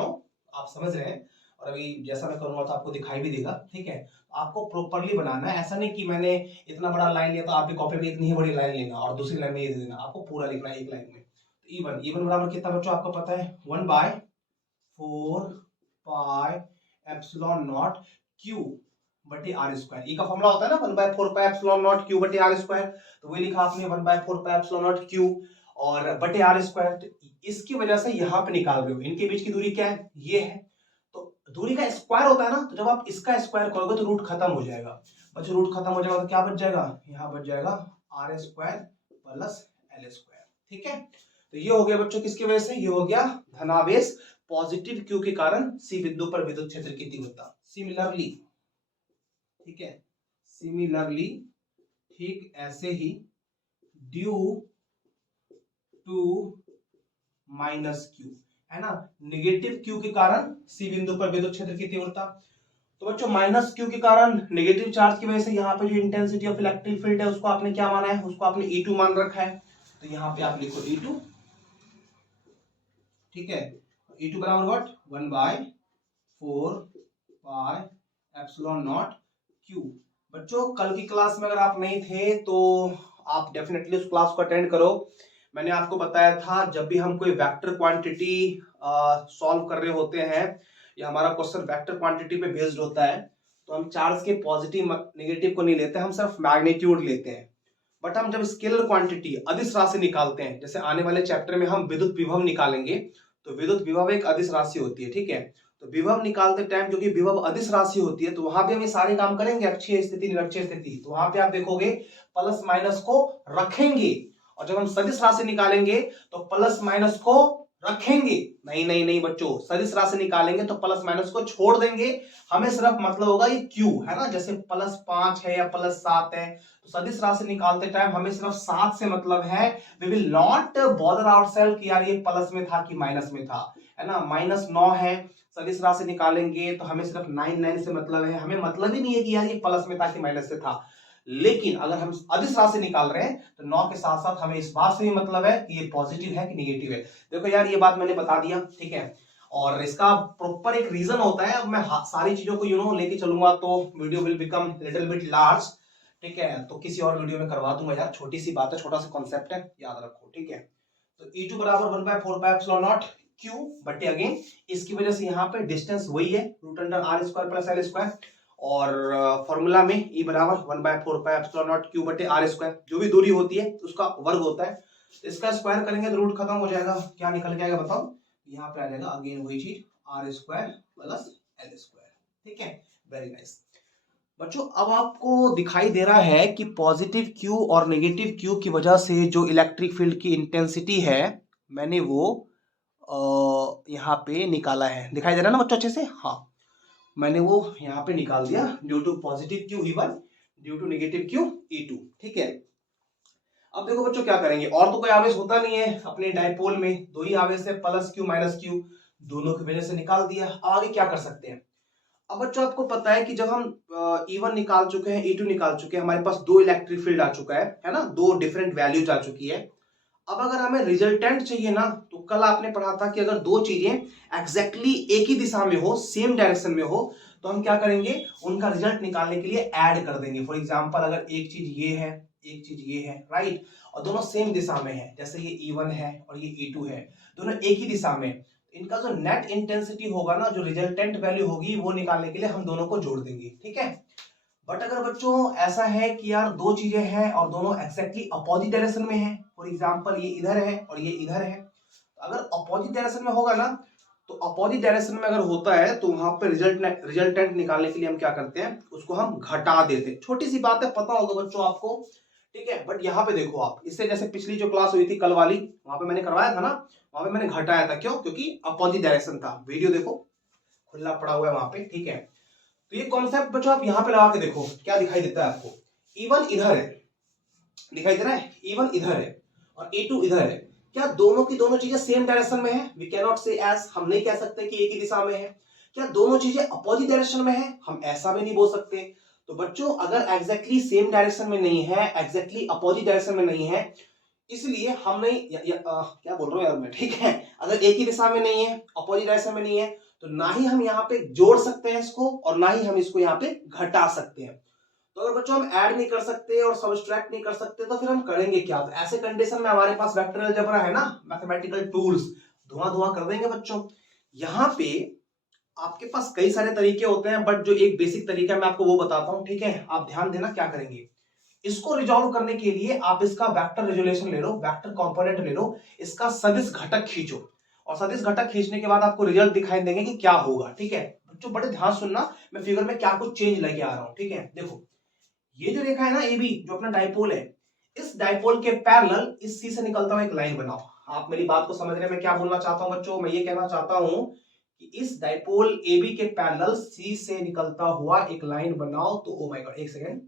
आप समझ रहे हैं, और अभी जैसा मैं करूंगा तो आपको दिखाई भी देगा, ठीक है। आपको प्रॉपरली बनाना है, ऐसा नहीं कि मैंने इतना बड़ा लाइन लिया तो आपकी कॉपी में इतनी ही बड़ी लाइन लेना और दूसरी लाइन में ये दे देना, आपको पूरा लिखना है एक लाइन में। E1 बराबर कितना बच्चों आपको पता है, 1/4 पाई एप्सिलॉन नॉट क्यू बटे आर स्क्वायर। ई का फॉर्मूला होता है ना 1/4 पाई एप्सिलॉन नॉट क्यू बटे आर स्क्वायर, तो वही लिखा आपने 1/4 पाई एप्सिलॉन नॉट क्यू और बटे आर स्क्वायर। इसकी वजह से यहाँ पे निकाल रहे हो, इनके बीच की दूरी क्या है, ये है, तो दूरी का स्क्वायर होता है ना, तो जब आप इसका स्क्वायर करोगे तो रूट खत्म हो जाएगा। बच्चों रूट खत्म हो जाएगा तो क्या बच जाएगा, यहाँ बच जाएगा R square plus L square, ठीक है। तो ये हो गया बच्चों किसकी वजह से, ये हो गया धनावेश पॉजिटिव क्यू के कारण सी बिंदु पर विद्युत क्षेत्र की तीव्रता। सिमिलरली, ठीक है, सिमिलरली, ठीक ऐसे ही, ड्यू टू माइनस क्यू, है ना, नेगेटिव क्यू के कारण सी बिंदु पर विद्युत क्षेत्र की तीव्रता। तो बच्चों माइनस क्यू के कारण नेगेटिव चार्ज की वजह से यहाँ पे जो इंटेंसिटी ऑफ इलेक्ट्रिक फील्ड है उसको आपने क्या माना है, उसको आपने E2 मान रखा है, तो यहाँ पे आप लिखो E2, ठीक है। E2 बराबर what, 1/4 pi epsilon not Q. बच्चों कल की क्लास में अगर आप नहीं थे तो आप डेफिनेटली उस क्लास को अटेंड करो। मैंने आपको बताया था जब भी हम कोई वेक्टर क्वांटिटी सॉल्व कर रहे होते हैं या हमारा क्वेश्चन वेक्टर क्वांटिटी पे बेस्ड होता है, तो हम चार्ज के पॉजिटिव नेगेटिव को नहीं लेते, हम सिर्फ मैग्नीट्यूड लेते हैं। बट हम जब स्केलर क्वांटिटी अदिश राशि निकालते हैं, जैसे आने वाले चैप्टर में हम विद्युत विभव निकालेंगे, तो विद्युत विभव एक अदिश राशि होती है, ठीक है। तो विभव निकालते टाइम क्योंकि विभव अदिश राशि होती है, तो वहां पे हम ये सारे काम करेंगे, अक्षीय स्थिति निरक्षीय स्थिति, तो वहां पे आप देखोगे प्लस माइनस को रखेंगे, और जब हम सदिश राशि निकालेंगे तो प्लस माइनस को रखेंगे। नहीं नहीं नहीं बच्चों, सदिश राशि निकालेंगे तो प्लस माइनस को छोड़ देंगे, हमें सिर्फ मतलब होगा ये क्यू है ना, जैसे +5 है या +7 है, तो सदिश राशि निकालते टाइम हमें सिर्फ 7 से मतलब है। We will not bother ourself कि यार ये प्लस में था कि माइनस में था, है ना। -9 है, सदिश राशि निकालेंगे तो हमें सिर्फ 9 से मतलब है, हमें मतलब ही नहीं है कि यार ये प्लस में था कि माइनस से था। लेकिन अगर हम अदिश राशि निकाल रहे हैं तो 9 के साथ साथ हमें इस बात से भी मतलब है कि ये पॉजिटिव है कि नेगेटिव है। देखो यार ये बात मैंने बता दिया, ठीक है, और इसका प्रॉपर एक रीजन होता है। अब मैं सारी चीजों को लेके चलूंगा तो video will become little bit large, ठीक है, तो किसी और वीडियो में करवा दूंगा यार, छोटी सी बात है, छोटा सा कॉन्सेप्ट है, याद रखो, ठीक है। तो E2 बराबर 1/4 पाई एप्सिलॉन नॉट क्यू बटे अगेन इसकी वजह से यहाँ पे डिस्टेंस वही है √r² प्लस एल स्क्वायर, और फॉर्मूला में E बराबर 1/4 पाई एप्सिलॉन नॉट क्यू बटे आर स्क्वायर, जो भी दूरी होती है उसका वर्ग होता है, इसका स्क्वायर करेंगे तो रूट खत्म हो जाएगा, क्या निकल के आएगा बताओ, यहाँ पे आ जाएगा अगेन वही चीज r² प्लस एल स्क्वायर, ठीक है। वेरी नाइस बच्चों, अब आपको दिखाई दे रहा है कि पॉजिटिव क्यू और नेगेटिव क्यू की वजह से जो इलेक्ट्रिक फील्ड की इंटेंसिटी है मैंने वो यहाँ पे निकाला है, दिखाई दे रहा है ना बच्चों अच्छे से? हाँ, मैंने वो यहाँ पे निकाल दिया, due to positive Q E1 due to negative Q E2, ठीक है। अब देखो बच्चों क्या करेंगे, और तो कोई आवेश होता नहीं है अपने डायपोल में, दो ही आवेश है, प्लस क्यू माइनस क्यू, दोनों की वजह से निकाल दिया। अब आगे क्या कर सकते हैं? अब बच्चों आपको पता है कि जब हम E1 निकाल चुके हैं, E2 निकाल चुके हैं, हमारे पास दो इलेक्ट्रिक फील्ड आ चुका है ना, दो डिफरेंट वैल्यूज आ चुकी है। अब अगर हमें रिजल्टेंट चाहिए ना, तो कल आपने पढ़ा था कि अगर दो चीजें एग्जैक्टली एक ही दिशा में हो, सेम डायरेक्शन में हो, तो हम क्या करेंगे, उनका रिजल्ट निकालने के लिए ऐड कर देंगे। फॉर एग्जांपल अगर एक चीज ये है, एक चीज ये है, राइट, और दोनों सेम दिशा में है, जैसे ये E1 है और ये E2 है, दोनों एक ही दिशा में, इनका जो नेट इंटेंसिटी होगा ना, जो रिजल्टेंट वैल्यू होगी, वो निकालने के लिए हम दोनों को जोड़ देंगे, ठीक है। बट अगर बच्चों ऐसा है कि यार दो चीजें हैं और दोनों एक्जैक्टली अपोजिट डायरेक्शन में है, फॉर एग्जांपल ये इधर है और ये इधर है, तो अगर अपोजिट डायरेक्शन में होगा ना, तो अपोजिट डायरेक्शन में अगर होता है तो वहां पे रिजल्टेंट निकालने के लिए हम क्या करते हैं, उसको हम घटा देते हैं। छोटी सी बात है, पता होगा बच्चों आपको, ठीक है। बट यहाँ पे देखो आप, इससे जैसे पिछली जो क्लास हुई थी कल वाली, वहां पे मैंने करवाया था ना, वहां पे मैंने घटाया था, क्यों? क्योंकि अपोजिट डायरेक्शन था। वीडियो देखो, खुला पड़ा हुआ है वहां पे, ठीक है। तो ये कॉन्सेप्ट बच्चों आप यहां पे लगा के देखो, क्या दिखाई देता है आपको? E1 इधर है, दिखाई दे रहा है, E1 इधर है और E2 इधर है। क्या दोनों की दोनों चीजें सेम डायरेक्शन में है? वी कैन नॉट से एज, हम नहीं कह सकते कि एक ही दिशा में है। क्या दोनों चीजें अपोजिट डायरेक्शन में है? हम ऐसा भी नहीं बोल सकते। तो बच्चों अगर एग्जैक्टली सेम डायरेक्शन में नहीं है, एग्जैक्टली अपोजिट डायरेक्शन में नहीं है, इसलिए हम नहीं क्या बोल रहा हूं यार मैं, ठीक है। अगर एक ही दिशा में नहीं है, अपोजिट डायरेक्शन में नहीं है, तो ना ही हम यहाँ पे जोड़ सकते हैं इसको, और ना ही हम इसको यहाँ पे घटा सकते हैं। तो अगर बच्चों हम ऐड नहीं कर सकते और सब्सट्रैक्ट नहीं कर सकते, तो फिर हम करेंगे क्या? तो ऐसे कंडीशन में हमारे पास वेक्टर अलजेब्रा है ना, मैथमेटिकल टूल्स, धुआं धुआं कर देंगे बच्चों। यहाँ पे आपके पास कई सारे तरीके होते हैं, बट जो एक बेसिक तरीका मैं आपको वो बताता हूं, ठीक है। आप ध्यान देना क्या करेंगे, इसको रिजॉल्व करने के लिए आप इसका वेक्टर रिजोल्यूशन ले लो, वेक्टर कंपोनेंट ले लो, इसका सदिश घटक खींचो, और सदिश घटक खींचने के बाद आपको रिजल्ट दिखाई देंगे कि क्या होगा, ठीक है। बच्चों बड़े ध्यान सुनना, मैं फिगर में क्या कुछ चेंज लेके आ रहा हूं, ठीक है। देखो ये जो रेखा है ना AB, जो अपना डायपोल है, इस डायपोल के पैरेलल इस C से निकलता हुआ एक लाइन बनाओ। आप मेरी बात को समझ रहे हैं मैं क्या बोलना चाहता हूं बच्चों? मैं ये कहना चाहता हूं कि इस डायपोल AB के पैरेलल C से निकलता हुआ एक लाइन बनाओ। तो ओ माय गॉड, एक सेकेंड,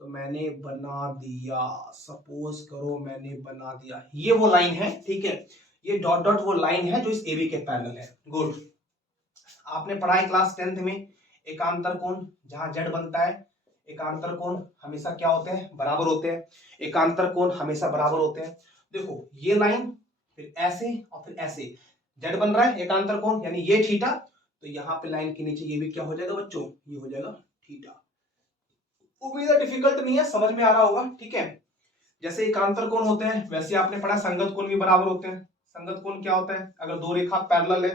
तो मैंने बना दिया, सपोज करो मैंने बना दिया, ये वो लाइन है, ठीक है। ये डॉट डॉट वो लाइन है जो इस AB के पैरेलल है। गुड। आपने पढ़ा है क्लास 10th में एकांतर कोण, जहां Z बनता है, एकांतर कोण हमेशा क्या होते हैं? बराबर होते हैं। एकांतर कोण हमेशा बराबर होते हैं। देखो ये लाइन, फिर ऐसे और फिर ऐसे, Z बन रहा है एकांतर कोण, यानी ये थीटा, तो यहाँ पे लाइन के नीचे ये भी क्या हो जाएगा बच्चों? ये हो जाएगा थीटा। उम्मीद है डिफिकल्ट नहीं है, समझ में आ रहा होगा, ठीक है। जैसे एकांतर कोण होते हैं, वैसे आपने पढ़ा संगत कोण भी बराबर होते हैं। संगत कोण क्या होता है? अगर दो रेखा पैरेलल है,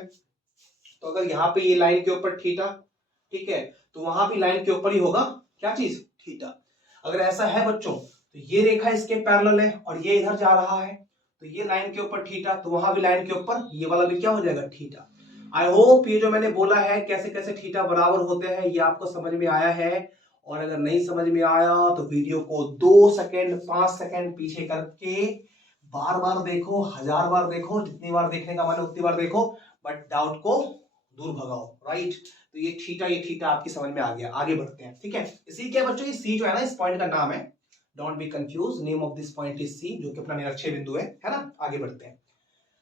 तो अगर यहाँ पे ये लाइन के ऊपर थीटा, ठीक है, तो वहां भी लाइन के ऊपर ही होगा क्या चीज? थीटा। अगर ऐसा है बच्चों, तो ये रेखा इसके पैरेलल है और ये इधर जा रहा है, तो ये लाइन के ऊपर थीटा, तो वहां भी लाइन के ऊपर ये वाला भी क्या हो जाएगा? थीटा। आई होप ये जो मैंने बोला है कैसे कैसे थीटा बराबर होते हैं, ये आपको समझ में आया है। और अगर नहीं समझ में आया तो वीडियो को 2 सेकंड 5 सेकंड पीछे करके बार बार देखो, 1000 बार देखो, जितनी बार देखने का मन उतनी बार देखो, बट डाउट को दूर भगाओ, राइट। तो ये थीटा आपकी समझ में आ गया। आगे बढ़ते हैं, ठीक है। इसी के बच्चों, ये सी जो है ना, इस पॉइंट का नाम है, don't be confuse, name of this point is C, जो कि अपना निरक्षीय बिंदु है ना। आगे बढ़ते हैं।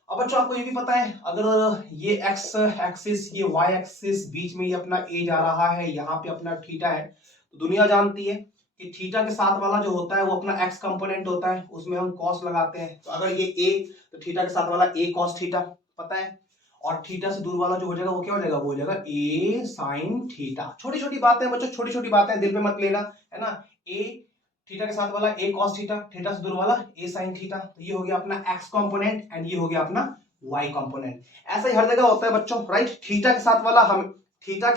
अब बच्चों आपको ये भी पता है, अगर ये एक्स एक्सिस, ये वाई एक्सिस, बीच में ये अपना ए जा रहा है, यहाँ पे अपना थीटा है, तो दुनिया जानती है कि थीटा के साथ वाला जो होता है वो अपना एक्स कंपोनेंट होता है, उसमें हम कॉस लगाते हैं। तो अगर ये ए, तो थीटा के साथ वाला ए कॉस थीटा, पता है। और थीटा से दूर वाला जो हो जाएगा वो क्या हो जाएगा? वो हो जाएगा ए साइन थीटा। छोटी छोटी बातें बच्चों, छोटी छोटी बातें दिल पे मत लेना, है ना। ए थीटा के साथ वाला ए कॉस थीटा, थीटा से दूर वाला ए साइन थीटा, तो ये हो गया अपना एक्स कंपोनेंट एंड ये हो गया अपना वाई कंपोनेंट। ऐसा ही हर जगह होता है बच्चों, राइट। थीटा के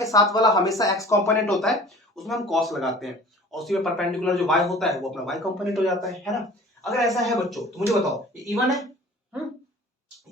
साथ वाला हमेशा एक्स कंपोनेंट होता है, उसमें हम कॉस लगाते हैं, और उसी में परपेंडिकुलर जो वाई होता है वो अपना वाई कंपोनेंट हो जाता है ना। अगर ऐसा है बच्चों, तो मुझे बताओ, ये इवन है,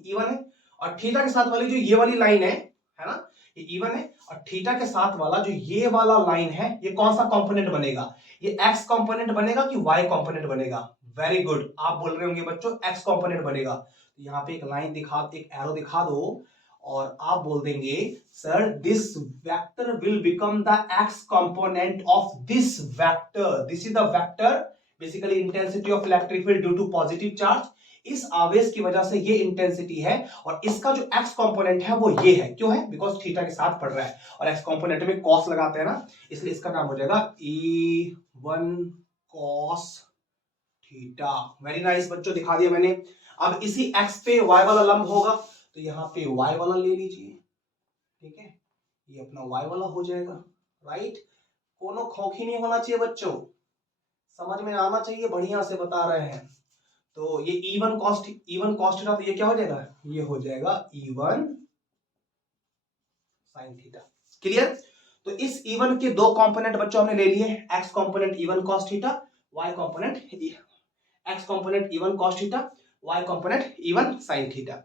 इवन है, और थीटा के साथ वाली जो ये वाली लाइन है ना, ये इवन है, और थीटा के साथ वाला जो ये वाला लाइन है, ये कौन सा कंपोनेंट बनेगा? ये एक्स कंपोनेंट बनेगा कि वाई कंपोनेंट बनेगा? वेरी गुड, आप बोल रहे होंगे बच्चों एक्स कंपोनेंट बनेगा। यहाँ पे एक लाइन दिखा, एक एरो दिखा दो और आप बोल देंगे sir this vector will become the x component of this vector, this is the vector basically intensity of electric field due to positive charge. इस आवेश की वजह से ये इंटेंसिटी है और इसका जो एक्स कंपोनेंट है वो ये है, क्यों है? बिकॉज थीटा के साथ पड़ रहा है और एक्स कंपोनेंट में कॉस लगाते हैं ना, इसलिए इसका नाम हो जाएगा E1 cos theta. Very nice बच्चों, दिखा दिया मैंने। अब इसी एक्स पे वाई वाला लंब होगा तो यहाँ पे वाई वाला ले लीजिए, ठीक है, ये अपना वाई वाला हो जाएगा, राइट। कोनो खोखी नहीं होना चाहिए बच्चों, समझ में आना चाहिए, बढ़िया से बता रहे हैं। तो ये E1 cos थीटा, तो ये क्या हो जाएगा? ये हो जाएगा E1 sin थीटा। क्लियर? तो इस E1 के दो कंपोनेंट बच्चों हमने ले लिए, x component E1 cos theta, y component x component E1 cos theta, y component E1 sin theta.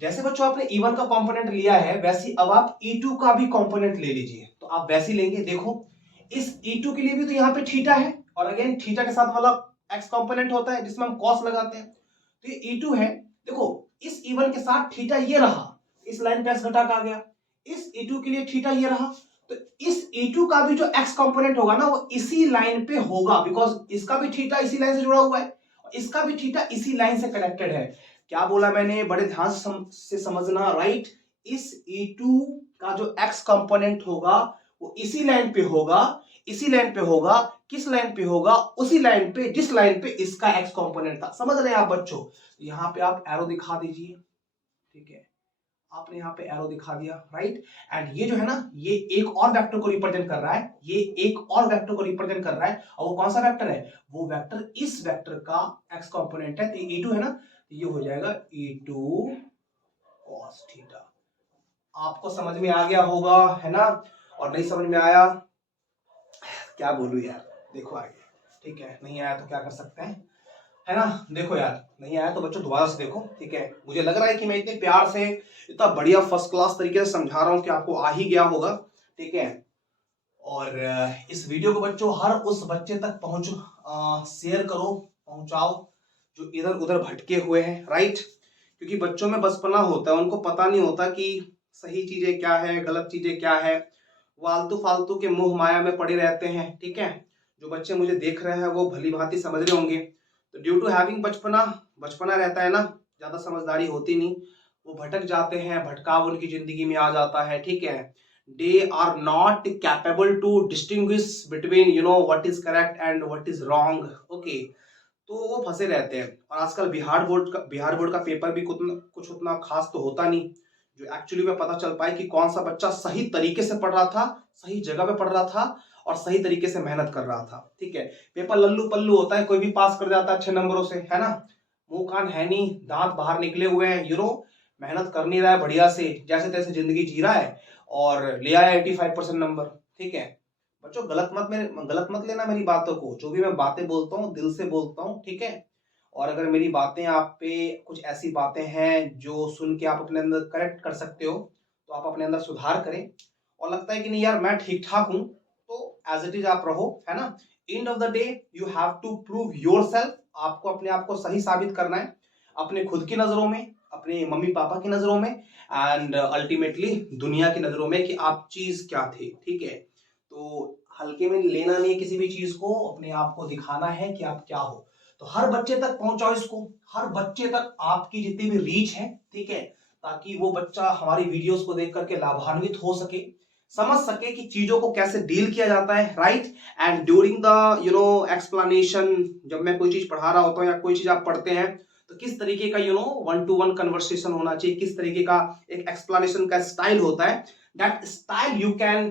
जैसे बच्चों आपने E1 का कंपोनेंट लिया है वैसे अब आप E2 का भी कंपोनेंट ले लीजिए। तो आप वैसे लेंगे, देखो इस E2 के लिए भी तो यहाँ पे थीटा है और अगेन थीटा के साथ वाला x कंपोनेंट होता है जिसमें हम cos लगाते हैं, तो ये E2 है। देखो इस E1 के साथ थीटा ये रहा, इस लाइन पे x घटा आ गया, इस E2 के लिए थीटा ये रहा, तो इस E2 का भी जो x कंपोनेंट होगा ना वो इसी लाइन पे होगा, बिकॉज इसका भी थीटा इसी लाइन से जुड़ा हुआ है और इसका भी थीटा इसी लाइन से कनेक्टेड है। क्या बोला मैंने? बड़े ध्यान से समझना, राइट। इस E2 का जो x कंपोनेंट होगा वो इसी लाइन पे होगा, इसी लाइन पे होगा, किस लाइन पे होगा? उसी लाइन पे जिस लाइन पे इसका x कंपोनेंट था। समझ रहे हैं आप बच्चों? यहाँ पे आप एरो दिखा दीजिए, ठीक है, आपने यहाँ पे एरो दिखा दिया, राइट। एंड ये जो है ना ये एक और वेक्टर को रिप्रेजेंट कर रहा है, ये एक और वेक्टर को रिप्रेजेंट कर रहा है और वो कौन सा वेक्टर है? वो वेक्टर इस वेक्टर का x कंपोनेंट है, तो E2 है ना, तो ये हो जाएगा E2 cos थीटा। आपको समझ में आ गया होगा, है ना? और नहीं समझ में आया क्या बोलूं यार, देखो आगे, ठीक है, नहीं आया तो क्या कर सकते हैं, है ना? देखो यार नहीं आया तो बच्चों दोबारा से देखो, ठीक है। मुझे लग रहा है कि मैं इतने प्यार से इतना बढ़िया फर्स्ट क्लास तरीके से समझा रहा हूं कि आपको आ ही गया होगा, ठीक है। और इस वीडियो को बच्चों हर उस बच्चे तक शेयर करो, पहुंचाओ जो इधर उधर भटके हुए हैं, राइट। क्योंकि बच्चों में बचपना होता है, उनको पता नहीं होता कि सही चीजें क्या है, गलत चीजें क्या है, वो आलतू फालतू के मोह माया में पड़े रहते हैं, ठीक है। जो बच्चे मुझे देख रहे हैं वो भली भांति समझ रहे होंगे। तो ड्यू टू हैविंग बचपना, बचपना रहता है ना, ज्यादा समझदारी होती नहीं, वो भटक जाते हैं, भटकाव उनकी जिंदगी में आ जाता है, ठीक है। they are not capable to distinguish between what is correct and what is wrong, okay। तो वो फंसे रहते हैं। और आजकल बिहार बोर्ड का पेपर भी कुछ उतना खास तो होता नहीं जो एक्चुअली में पता चल पाए कि कौन सा बच्चा सही तरीके से पढ़ रहा था, सही जगह पे पढ़ रहा था और सही तरीके से मेहनत कर रहा था, ठीक है। पेपर लल्लू पल्लू होता है, कोई भी पास कर जाता है अच्छे नंबरों से, है ना। मुंह कान है नहीं, दांत बाहर निकले हुए हैं, मेहनत कर नहीं रहा है बढ़िया से, जैसे तैसे जिंदगी जी रहा है और ले आया 85% नंबर, ठीक है। बच्चों गलत मत लेना मेरी बातों को, जो भी मैं बातें बोलता हूँ दिल से बोलता हूँ, ठीक है। और अगर मेरी बातें आप पे कुछ ऐसी बातें हैं जो सुन के आप अपने अंदर करेक्ट कर सकते हो तो आप अपने अंदर सुधार करें। और लगता है कि नहीं यार मैं ठीक ठाक हूं तो एज इट इज आप रहो, है ना। End of the day you have to prove yourself, आपको अपने आप को सही साबित करना है, अपने खुद की नजरों में, अपने मम्मी पापा की नजरों में एंड अल्टीमेटली दुनिया की नजरों में कि आप चीज क्या थे, ठीक है। तो हल्के में लेना नहीं किसी भी चीज को, अपने आप को दिखाना है कि आप क्या हो। तो हर बच्चे तक पहुंचाओ इसको, हर बच्चे तक आपकी जितनी भी रीच है, ठीक है, ताकि वो बच्चा हमारी वीडियोस को देख करके लाभान्वित हो सके, समझ सके कि चीजों को कैसे डील किया जाता है, right. And during the explanation, जब मैं कोई चीज पढ़ा रहा होता हूँ या कोई चीज आप पढ़ते हैं तो किस तरीके का वन टू वन कन्वर्सेशन होना चाहिए, किस तरीके का एक एक्सप्लेनेशन का स्टाइल होता है, that style you can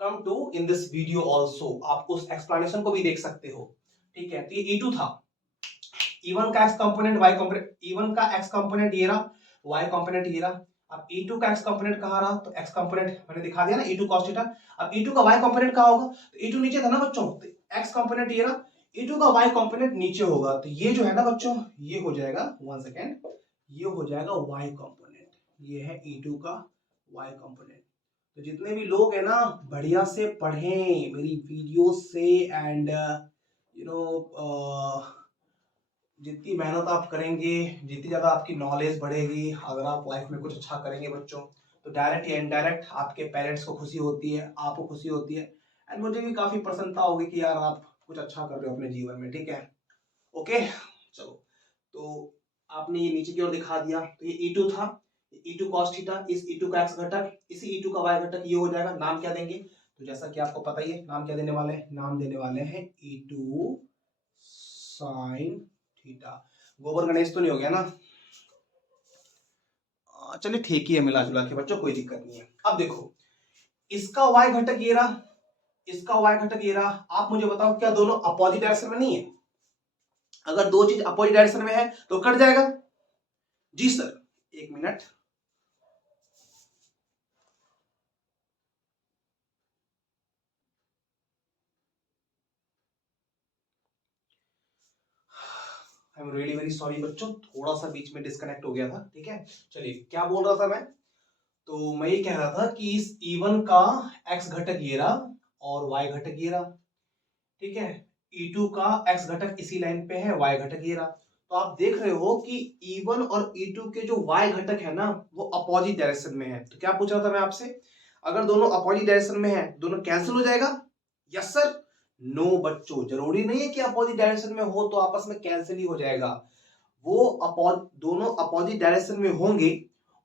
come to in this video also. आप उस एक्सप्लेनेशन को भी देख सकते हो, ठीक है। तो ये E2 था, E1 का x component Y component, E1 का एक्स कंपोनेंट ये रहा, वाई कंपोनेंट ये रहा। अब E2 का एक्स कंपोनेंट कहाँ रहा? तो एक्स कंपोनेंट मैंने दिखा दिया ना, E2 cos थीटा। अब E2 का वाई कंपोनेंट कहाँ होगा? तो E2 नीचे था ना बच्चों, तो एक्स कंपोनेंट ये रहा, E2 का वाई कंपोनेंट नीचे होगा, तो ये जो है ना बच्चों ये हो जाएगा, वन सेकेंड, ये हो जाएगा वाई कंपोनेंट, ये है E2 का वाई कंपोनेंट। तो जितने भी लोग हैं ना बढ़िया से पढ़ें मेरी वीडियो से एंड यू नो जितनी मेहनत आप करेंगे, जितनी ज़्यादा आपकी नॉलेज बढ़ेगी, अगर आप लाइफ में कुछ अच्छा करेंगे बच्चों, तो डायरेक्ट या इनडायरेक्ट आपके पेरेंट्स को खुशी होती है, आपको खुशी होती है, एंड मुझे भी काफ़ी प्रसन्नता होगी कि यार आप कुछ अच्छा कर रहे हो अपने जीवन में। ठीक है, ओके, चलो। तो आपने ये नीचे की ओर दिखा दिया, तो ये E2 था, E2 cos थीटा, इस E2 का x घटक, इसी E2 का y घटक, ये हो जाएगा। नाम क्या देंगे? तो जैसा कि आपको पता ही है, नाम क्या देने वाले हैं? नाम देने वाले हैं E2 sin थीटा। गोबर गणेश तो नहीं हो गया ना? चलिए ठीक ही है, मिला जुला के बच्चों, कोई दिक्कत नहीं है। अब देखो, इसका y घटक ये रहा, इसका y घटक ये रहा। आप मुझे बताओ, क्या दोनों अपोजिट डायरेक्शन में नहीं है? अगर दो चीज अपोजिट डायरेक्शन में है तो कट जाएगा। जी सर, एक minute. I am really very sorry बच्चों, थोड़ा सा बीच में डिस्कनेक्ट हो गया था। ठीक है, चलिए, क्या बोल रहा था मैं? तो मैं ये कह रहा था कि इस E1 का x घटक ये रहा और y घटक ये रहा। ठीक है, E2 का x घटक इसी लाइन पे है, y घटक ये रहा। तो आप देख रहे हो कि E1 और E2 के जो y घटक है ना, वो अपोजिट डायरेक्शन में है। तो क्या पूछ रहा था मैं आपसे? अगर दोनों अपोजिट डायरेक्शन में है, दोनों कैंसिल हो जाएगा? Yes sir. नो बच्चों, जरूरी नहीं है कि अपोजिट डायरेक्शन में हो तो आपस में कैंसिल ही हो जाएगा। वो दोनों अपोजिट डायरेक्शन में होंगे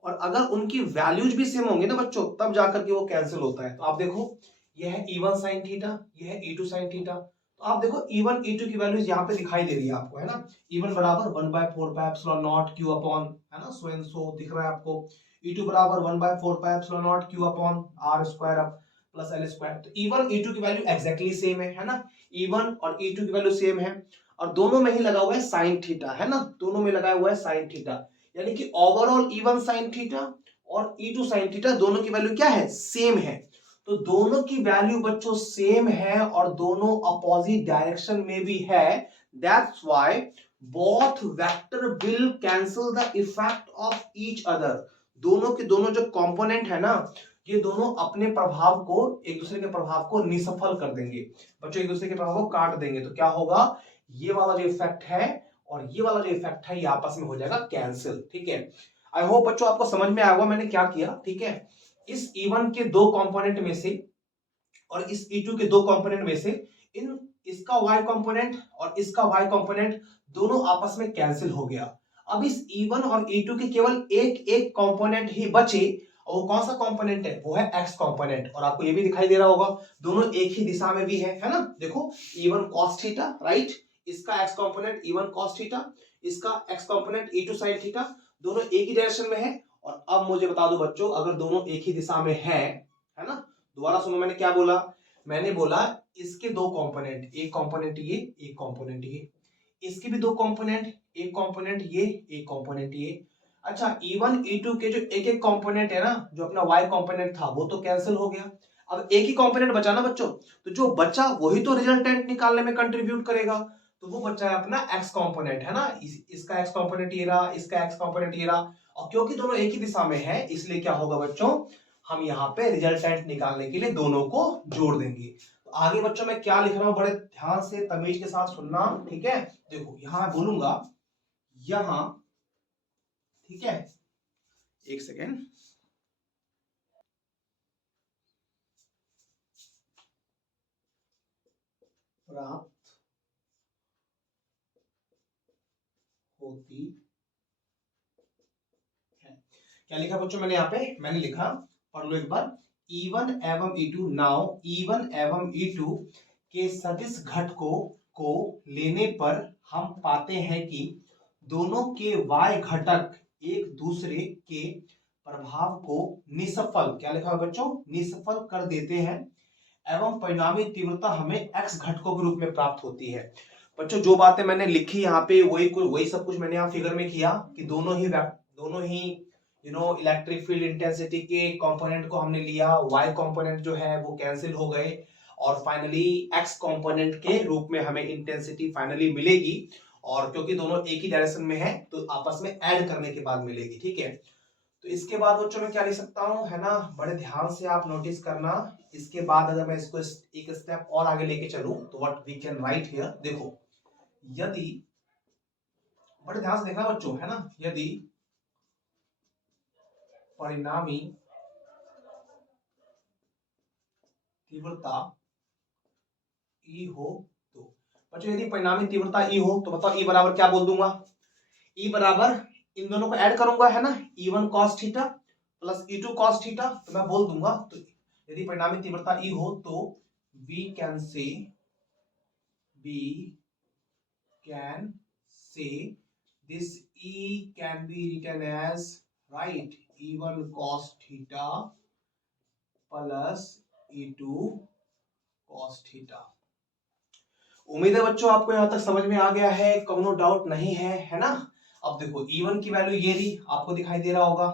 और अगर उनकी वैल्यूज भी सेम होंगे ना बच्चों, तब जाकर के वो कैंसिल होता है। तो आप देखो, ये है E1 sin थीटा, ये है E2 sin थीटा। तो आप देखो E1 E2 की वैल्यूज यहाँ पे दिखाई दे रही है आपको, है ना? E1 बराबर 1/4 pi epsilon naught Q upon, है ना, सो एंड सो दिख रहा है आपको। E2 बराबर 1/4 pi epsilon naught Q upon R square plus L square. तो E1 E2 की वैल्यू एग्जैक्टली सेम है ना? E1 और E2 की वैल्यू सेम है और दोनों में ही लगा हुआ है साइन थीटा, है ना? दोनों में लगाया हुआ है साइन थीटा, यानी कि ओवरऑल E1 साइन थीटा और E2 साइन थीटा दोनों की वैल्यू क्या है? सेम है। तो दोनों की वैल्यू बच्चों सेम है और दोनों अपोजिट डायरेक्शन में भी है। That's why both vector will cancel the effect of each other. दोनों के दोनों जो कंपोनेंट है ना, ये दोनों अपने प्रभाव को, एक दूसरे के प्रभाव को निसफल कर देंगे बच्चों, एक दूसरे के प्रभाव को काट देंगे। तो क्या होगा? ये वाला जो इफेक्ट है और ये वाला जो इफेक्ट है, ये आपस में हो जाएगा कैंसिल। ठीक है, आई होप बच्चों आपको समझ में आया होगा मैंने क्या किया। ठीक है, इस E1 के दो कंपोनेंट में से और इस E2 के दो कंपोनेंट में से इन इसका y कंपोनेंट और इसका y कंपोनेंट दोनों आपस में कैंसिल हो गया। अब इस E1 और E2 के केवल एक एक कंपोनेंट ही बचे और वो कौन सा कंपोनेंट है? वो है x कंपोनेंट। और आपको ये भी दिखाई दे रहा होगा दोनों एक ही दिशा में भी है ना? देखो E1 cos थीटा, राइट, इसका x component E1 cos theta, इसका x component E2 sin theta, दोनों एक ही डायरेक्शन में है। और अब मुझे बता दो बच्चों, अगर दोनों एक ही दिशा में है ना, दोबारा सुनो, मैंने क्या बोला? मैंने बोला इसके दो कंपोनेंट, एक कंपोनेंट ये, एक कंपोनेंट ये, इसके भी दो कंपोनेंट, एक कंपोनेंट ये, एक कंपोनेंट ये। अच्छा, E1 E2 के जो एक एक कंपोनेंट है ना, जो अपना y कंपोनेंट था वो तो कैंसिल हो गया। अब एक ही कंपोनेंट बचा ना बच्चों, तो जो बचा वही तो रिजल्टेंट निकालने में कंट्रीब्यूट करेगा। तो वो बचा है अपना x कंपोनेंट, है ना? इसका x कंपोनेंट ये रहा, इसका x कंपोनेंट ये रहा। और क्योंकि दोनों एक ही दिशा में है, इसलिए क्या होगा बच्चों, हम यहाँ पे रिजल्टेंट निकालने के लिए दोनों को जोड़ देंगे। तो आगे बच्चों मैं क्या लिख रहा हूं, बड़े ध्यान से तमीज के साथ सुनना। ठीक है, देखो यहां मैं बोलूंगा यहां, ठीक है, एक सेकेंड। प्राप्त होती है, क्या लिखा बच्चों मैंने यहाँ पे? मैंने लिखा, पढ़ लो एक बार, E1 एवं E2 नाउ E1 एवं E2 के सदिश घटकों को लेने पर हम पाते हैं कि दोनों के y घटक एक दूसरे के प्रभाव को निसफल, क्या लिखा है बच्चों? निसफल कर देते हैं एवं परिणामी तीव्रता हमें x घटकों के रूप में प्राप्त होती है। बच्चों जो बातें मैंने लिखी यहाँ पे वही सब कुछ मैंने यहाँ फिगर में किया कि दोनों ही इलेक्ट्रिक फील्ड इंटेंसिटी के कंपोनेंट को हमने लिया, y कंपोनेंट जो है वो कैंसिल हो गए और फाइनली x कंपोनेंट के रूप में हमें इंटेंसिटी फाइनली मिलेगी। और क्योंकि दोनों एक ही डायरेक्शन में है तो आपस में ऐड करने के बाद मिलेगी। ठीक है, तो इसके बाद बच्चों मैं क्या लिख सकता हूँ, है ना? बड़े ध्यान से आप नोटिस करना। इसके बाद अगर मैं इसको एक स्टेप और आगे लेके चलूं तो what we can write here, देखो, यदि बड़े ध्यान से देखना बच्चों, है ना, यदि परिणामी तीव्रता ई हो तो, बच्चों यदि परिणामी तीव्रता ई हो तो बताओ ई बराबर क्या बोल दूंगा, ई बराबर इन दोनों को ऐड करूंगा, है ना, E1 cos theta plus E2 cos theta, तो मैं बोल दूंगा तो यदि परिणामी तीव्रता ई हो तो we can say this E can be written as, right, E1 cos theta plus E2 cos theta। उम्मीद है बच्चों आपको यहां तक समझ में आ गया है, कोनो डाउट नहीं है ना। अब देखो E1 की वैल्यू ये रही, आपको दिखाई दे रहा होगा,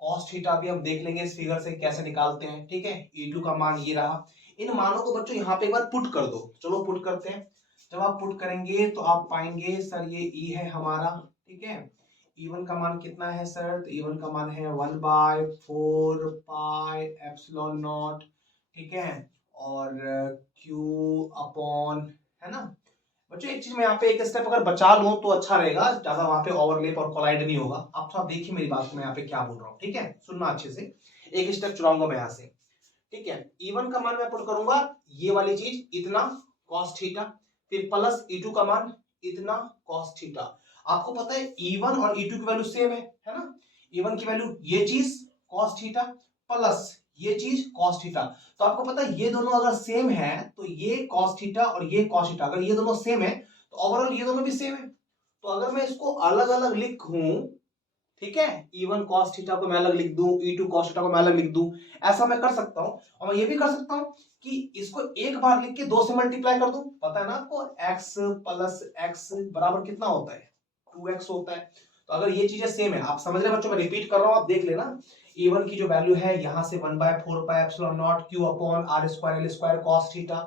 cos थीटा भी हम देख लेंगे इस फिगर से कैसे निकालते हैं, ठीक है। E2 का मान ये रहा, इन मानों को बच्चों यहाँ पे एक बार पुट कर दो, चलो पुट करते हैं। जब आप पुट करेंगे तो आप पाएंगे सर ये E है हमारा, ठीक है। E1 का मान कितना है सर, तो E1 का मान है 1/4 पाई एप्सिलॉन नॉट, ठीक है, और Q अपॉन, है ना। बच्चों एक चीज मैं यहाँ पे एक स्टेप अगर बचा लूं तो अच्छा रहेगा, ज्यादा वहां पे ओवरलैप और कोलाइड नहीं होगा। आप थोड़ा देखिए मेरी बात को, मैं यहाँ पे क्या बोल रहा हूँ, ठीक है, सुनना अच्छे से। एक स्टेप चुराऊंगा मैं यहाँ से, ठीक है। E1 का मान मैं पुट करूंगा ये वाली चीज, इतना cos थीटा, फिर प्लस E2 का मान इतना cos थीटा। आपको पता है E1 और E2 की वैल्यू सेम है ना। E1 की वैल्यू ये चीज cos थीटा प्लस ये चीज cos थीटा। तो आपको पता है ये दोनों अगर सेम है तो ये cos थीटा और ये cos थीटा, अगर ये दोनों सेम है तो ओवरऑल ये दोनों भी सेम है। तो अगर मैं इसको अलग अलग लिखूं, ठीक है, E1 cos थीटा को मैं अलग लिख दूं, E2 cos थीटा को मैं अलग लिख दूं, ऐसा मैं कर सकता हूं। और मैं ये भी कर सकता हूं कि इसको एक बार लिख के 2 से मल्टीप्लाई कर दूं। पता है ना आपको x प्लस x बराबर कितना होता है, 2x होता है। तो अगर ये चीजें सेम है, आप समझ रहे बच्चों, मैं रिपीट कर रहा हूं, आप देख लेना। E1 की जो वैल्यू है यहां से 1/4 pi epsilon naught Q upon R square L square cos theta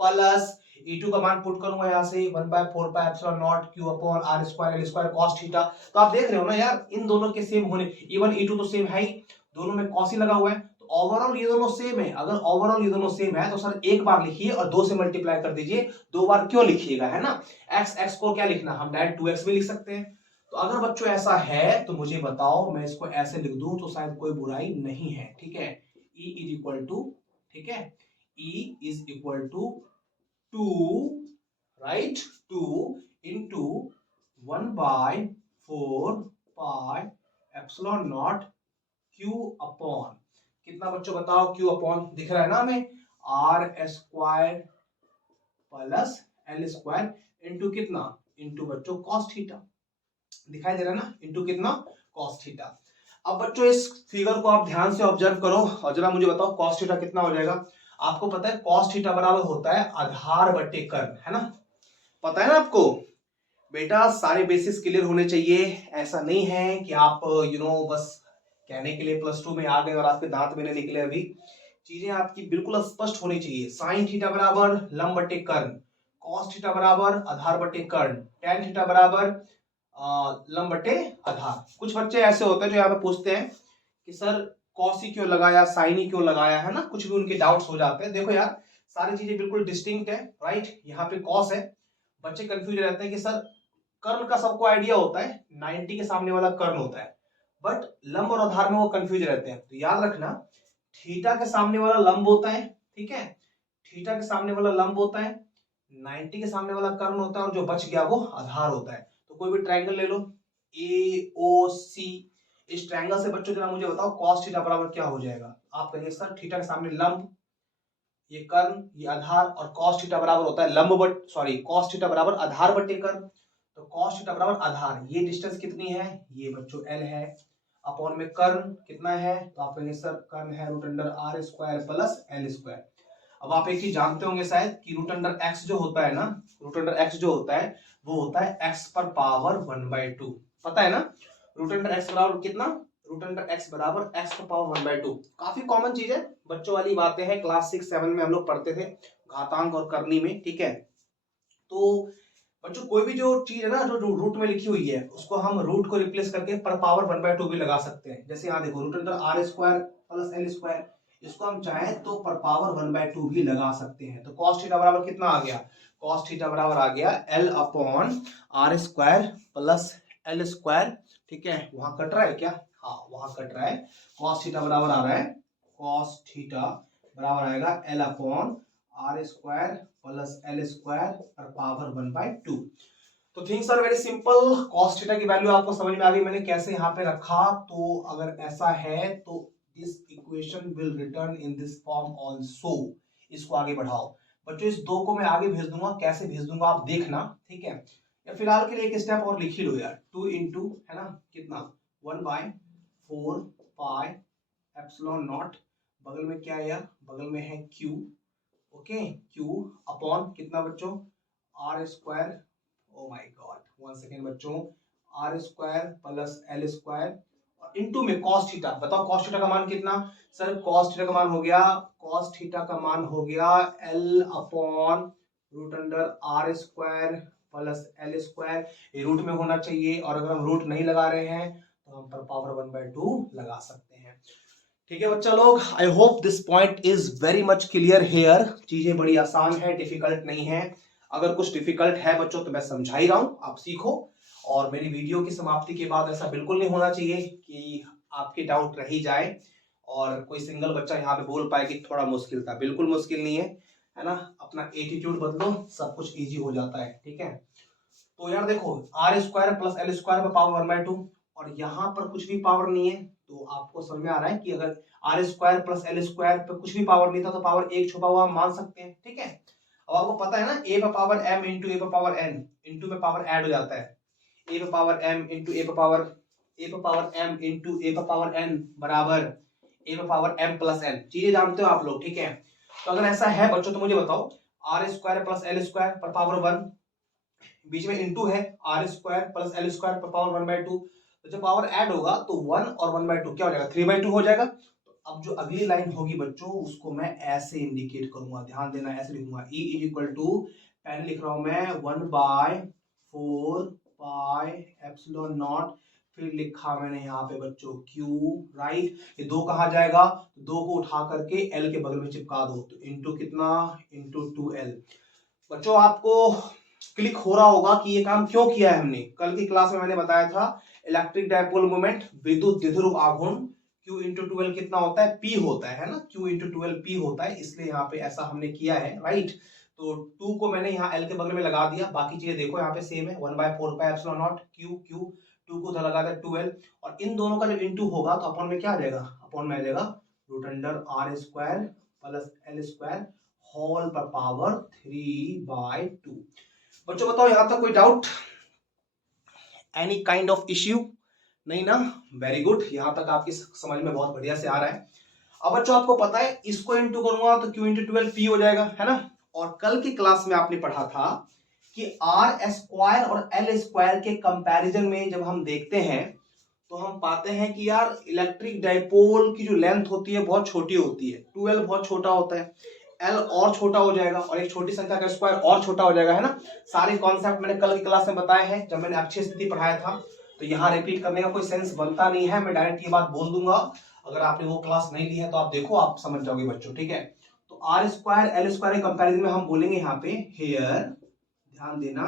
plus E2 का मान पुट करूंगा यहां से 1/4 pi epsilon naught Q upon R square L square cos theta. तो आप देख रहे हो ना यार, इन दोनों के सेम होने, E1 E2 तो सेम है ही, दोनों में cos ही लगा हुआ है, तो ओवरऑल ये दोनों सेम है। अगर ओवरऑल ये दोनों सेम है तो सर एक बार लिखिए और 2 से मल्टीप्लाई कर दीजिए। 2 बार क्यों लिखिएगा, है ना, x को क्या लिखना, हम डायरेक्ट 2x भी लिख सकते हैं। तो अगर बच्चों ऐसा है तो मुझे बताओ, मैं इसको ऐसे लिख दूं तो शायद कोई बुराई नहीं है, ठीक है। E इज इक्वल टू, ठीक है, E is equal to 2, right, 2 into 1/4 pi epsilon naught Q upon, कितना बच्चों बताओ, Q अपॉन दिख रहा है ना हमें, R square plus L square into कितना, इंटू बच्चों cos थीटा, दिखाई दे रहा है ना, इंटू कितना cos थीटा। अब बच्चों इस फिगर को आप ध्यान से ऑब्जर्व करो और जरा मुझे बताओ cos थीटा कितना हो जाएगा। आपको पता है cos थीटा बराबर होता है आधार बटे कर्ण, है ना, पता है ना आपको। बेटा सारे बेसिस क्लियर होने चाहिए, ऐसा नहीं है कि आप बस कहने के लिए +2 में आ गए और आपके दांत में नहीं निकले अभी। चीजें आपकी बिल्कुल स्पष्ट होनी चाहिए। साइन थीटा बराबर लंब बटे कर्ण, cos थीटा बराबर आधार बटे कर्ण, tan थीटा बराबर लंब बटे आधार। कुछ बच्चे ऐसे होते हैं जो यहाँ पे पूछते हैं कि सर कॉस ही क्यों लगाया, साइन ही क्यों लगाया, है ना, कुछ भी उनके डाउट्स हो जाते हैं। देखो यार सारी चीजें बिल्कुल डिस्टिंक्ट है, राइट, यहाँ पे कॉस है, बच्चे कंफ्यूज रहते हैं कि सर कर्ण का सबको आइडिया होता है 90 के सामने वाला कर्ण होता है, बट लंब और आधार में वो कंफ्यूज रहते हैं। तो याद रखना थीटा के सामने वाला लंब होता है, ठीक है, थीटा के सामने वाला लंब होता है, 90 के सामने वाला कर्ण होता है और जो बच गया वो आधार होता है। तो कोई भी ट्रायंगल ले लो AOC, इस ट्रायंगल से बच्चों जरा मुझे बताओ cos थीटा बराबर क्या हो जाएगा। आप कहिए सर थीटा के सामने लंब, ये कर्ण, ये आधार, और cos थीटा बराबर होता है cos थीटा बराबर आधार बटे कर्ण। तो cos थीटा बराबर आधार, ये डिस्टेंस कितनी है, ये बच्चों L है, अपॉन में कर्ण कितना है, तो आप कहेंगे सर कर्ण है √r square plus L square. अब आप एक चीज जानते होंगे शायद कि √x जो होता है ना, √x जो होता है वो होता है x पर पावर 1/2, पता है ना, √x बराबर कितना, √x बराबर x पर पावर 1/2। काफी कॉमन चीज है, बच्चों वाली बातें हैं, क्लास 6-7 में हम लोग पढ़ते थे घातांक और करनी में, ठीक है। तो बच्चों कोई भी जो चीज है ना जो रूट में लिखी हुई है उसको हम रूट को रिप्लेस करके पर पावर 1/2 भी लगा सकते हैं। जैसे यहाँ देखो √r square plus L square, इसको हम चाहे तो पर पावर 1/2 भी लगा सकते हैं। तो cos थीटा बराबर कितना आ गया, cos थीटा बराबर आ गया L upon R square plus L square, ठीक है, वहां कट रहा है क्या? हाँ वहां कट रहा है। कॉस थीटा बराबर आ रहा है, कॉस थीटा बराबर आएगा L upon R square plus L square और पावर 1/2। तो things are very simple. Cos theta की वैल्यू आपको समझ में आ गई मैंने कैसे यहाँ पे रखा। तो अगर ऐसा है तो this equation will return in this form also. इसको आगे बढ़ाओ बच्चों, इस दो को मैं आगे भेज दूंगा, कैसे भेज दूंगा आप देखना, ठीक है। या फिलहाल के लिए एक स्टेप और लिख ही लो यार, 2 इंटू है ना कितना 1/4 पाई एप्सिलॉन नॉट, बगल में क्या है यार, बगल में है क्यू, ओके, क्यू अपॉन कितना बच्चों r square, oh my god 1 second बच्चों, r square plus L square और इनटू में cos थीटा। बताओ cos थीटा का मान कितना? सर cos थीटा का मान हो गया, cos थीटा का मान हो गया L upon root under R square plus L square. ये रूट में होना चाहिए, और अगर हम रूट नहीं लगा रहे हैं तो हम पर पावर 1/2 लगा सकते हैं। ठीक है बच्चा लोग, I hope this point is very much clear here. चीजें बड़ी आसान है, डिफिकल्ट नहीं है। अगर कुछ डिफिकल्ट है बच्चों तो मैं समझा ही रहा हूं, आप सीखो। और मेरी वीडियो की समाप्ति के बाद ऐसा बिल्कुल नहीं होना चाहिए कि आपके डाउट रह ही जाए और कोई सिंगल बच्चा यहाँ पे बोल पाए कि थोड़ा मुश्किल था। बिल्कुल मुश्किल नहीं है ना। अपना एटीट्यूड बदलो, सब कुछ इजी हो जाता है, ठीक है। तो यार देखो R square plus L square पर पावर 1/2 और यहाँ पर कुछ भी पावर नहीं है, तो आपको समझ में आ रहा है कि अगर R square plus L square पर कुछ भी पावर नहीं था तो पावर एक छुपा हुआ हम मान सकते हैं, ठीक है। अब आपको पता है ना ए पर पावर m इंटू ए पर पावर n इंटू में पावर ऐड हो जाता है, ए पर पावर m इंटू ए पर पावर m इंटू ए पर पावर n बराबर ए पर पावर m प्लस n। चीजें जानते हो आप लोग, ठीक है। तो अगर ऐसा है बच्चों तो मुझे बताओ R square plus L square पर पावर 1, बीच में इंटू है R square plus L square पर पावर 1/2, तो जब पावर ऐड होगा तो 1 और 1/2 क्या हो जाएगा 3/2 हो जाएगा। अब जो अगली लाइन होगी बच्चों उसको मैं ऐसे इंडिकेट करूंगा, ध्यान देना, ऐसे लिखूंगा E इज इक्वल टू, पहले लिख रहा हूं मैं 1/4 पाई एप्सिलॉन नॉट, फिर लिखा मैंने यहाँ पे बच्चों Q, राइट। ये दो कहा जाएगा, दो को उठा करके L के बगल में चिपका दो, तो इंटू कितना इंटू 2L। बच्चों आपको क्लिक हो रहा होगा कि ये काम क्यों किया है हमने। कल की क्लास में मैंने बताया था इलेक्ट्रिक डायपोल मोमेंट, विद्युत द्विध्रुव आघूर्ण, Q इंटू 2L कितना होता है, P होता है ना, Q इंटू 2L P होता है, इसलिए यहाँ पे ऐसा हमने किया है, राइट। तो 2 को मैंने यहाँ L के बगल में लगा दिया, बाकी चीजें देखो यहाँ पे सेम है, 1/4 पाई एप्सिलॉन नॉट Q, 2 को उधर लगा दिया 2L, और इन दोनों का जब इंटू होगा तो अपॉन में क्या आ जाएगा, अपॉन में आ जाएगा root under R square plus L square whole पर पावर 3/2। बच्चों बताओ यहां तक कोई doubt, any kind of issue? नहीं ना, वेरी गुड, यहां तक आपकी समझ में बहुत बढ़िया से आ रहा है। अब बच्चों आपको पता है इसको इंटू करूंगा तो Q इंटू 12 P हो जाएगा, है ना। और कल की क्लास में आपने पढ़ा था कि आर स्क्वायर और एल स्क्वायर के कंपैरिजन में जब हम देखते हैं तो हम पाते हैं कि यार इलेक्ट्रिक डाइपोल की जो लेंथ होती है बहुत छोटी होती है, 2L बहुत छोटा होता है, L और छोटा हो जाएगा और एक छोटी संख्या का स्क्वायर और छोटा हो जाएगा, है ना। सारे कॉन्सेप्ट मैंने कल की क्लास में बताए हैं जब मैंने अक्षय स्थिति पढ़ाया था, तो यहाँ रिपीट करने का कोई सेंस बनता नहीं है, मैं डायरेक्ट ये बात बोल दूंगा। अगर आपने वो क्लास नहीं ली है तो आप देखो, आप समझ जाओगे बच्चों, ठीक है। तो आर स्क्वायर एल स्क्वायर के कंपेरिजन में हम बोलेंगे यहाँ पे हेयर, ध्यान देना,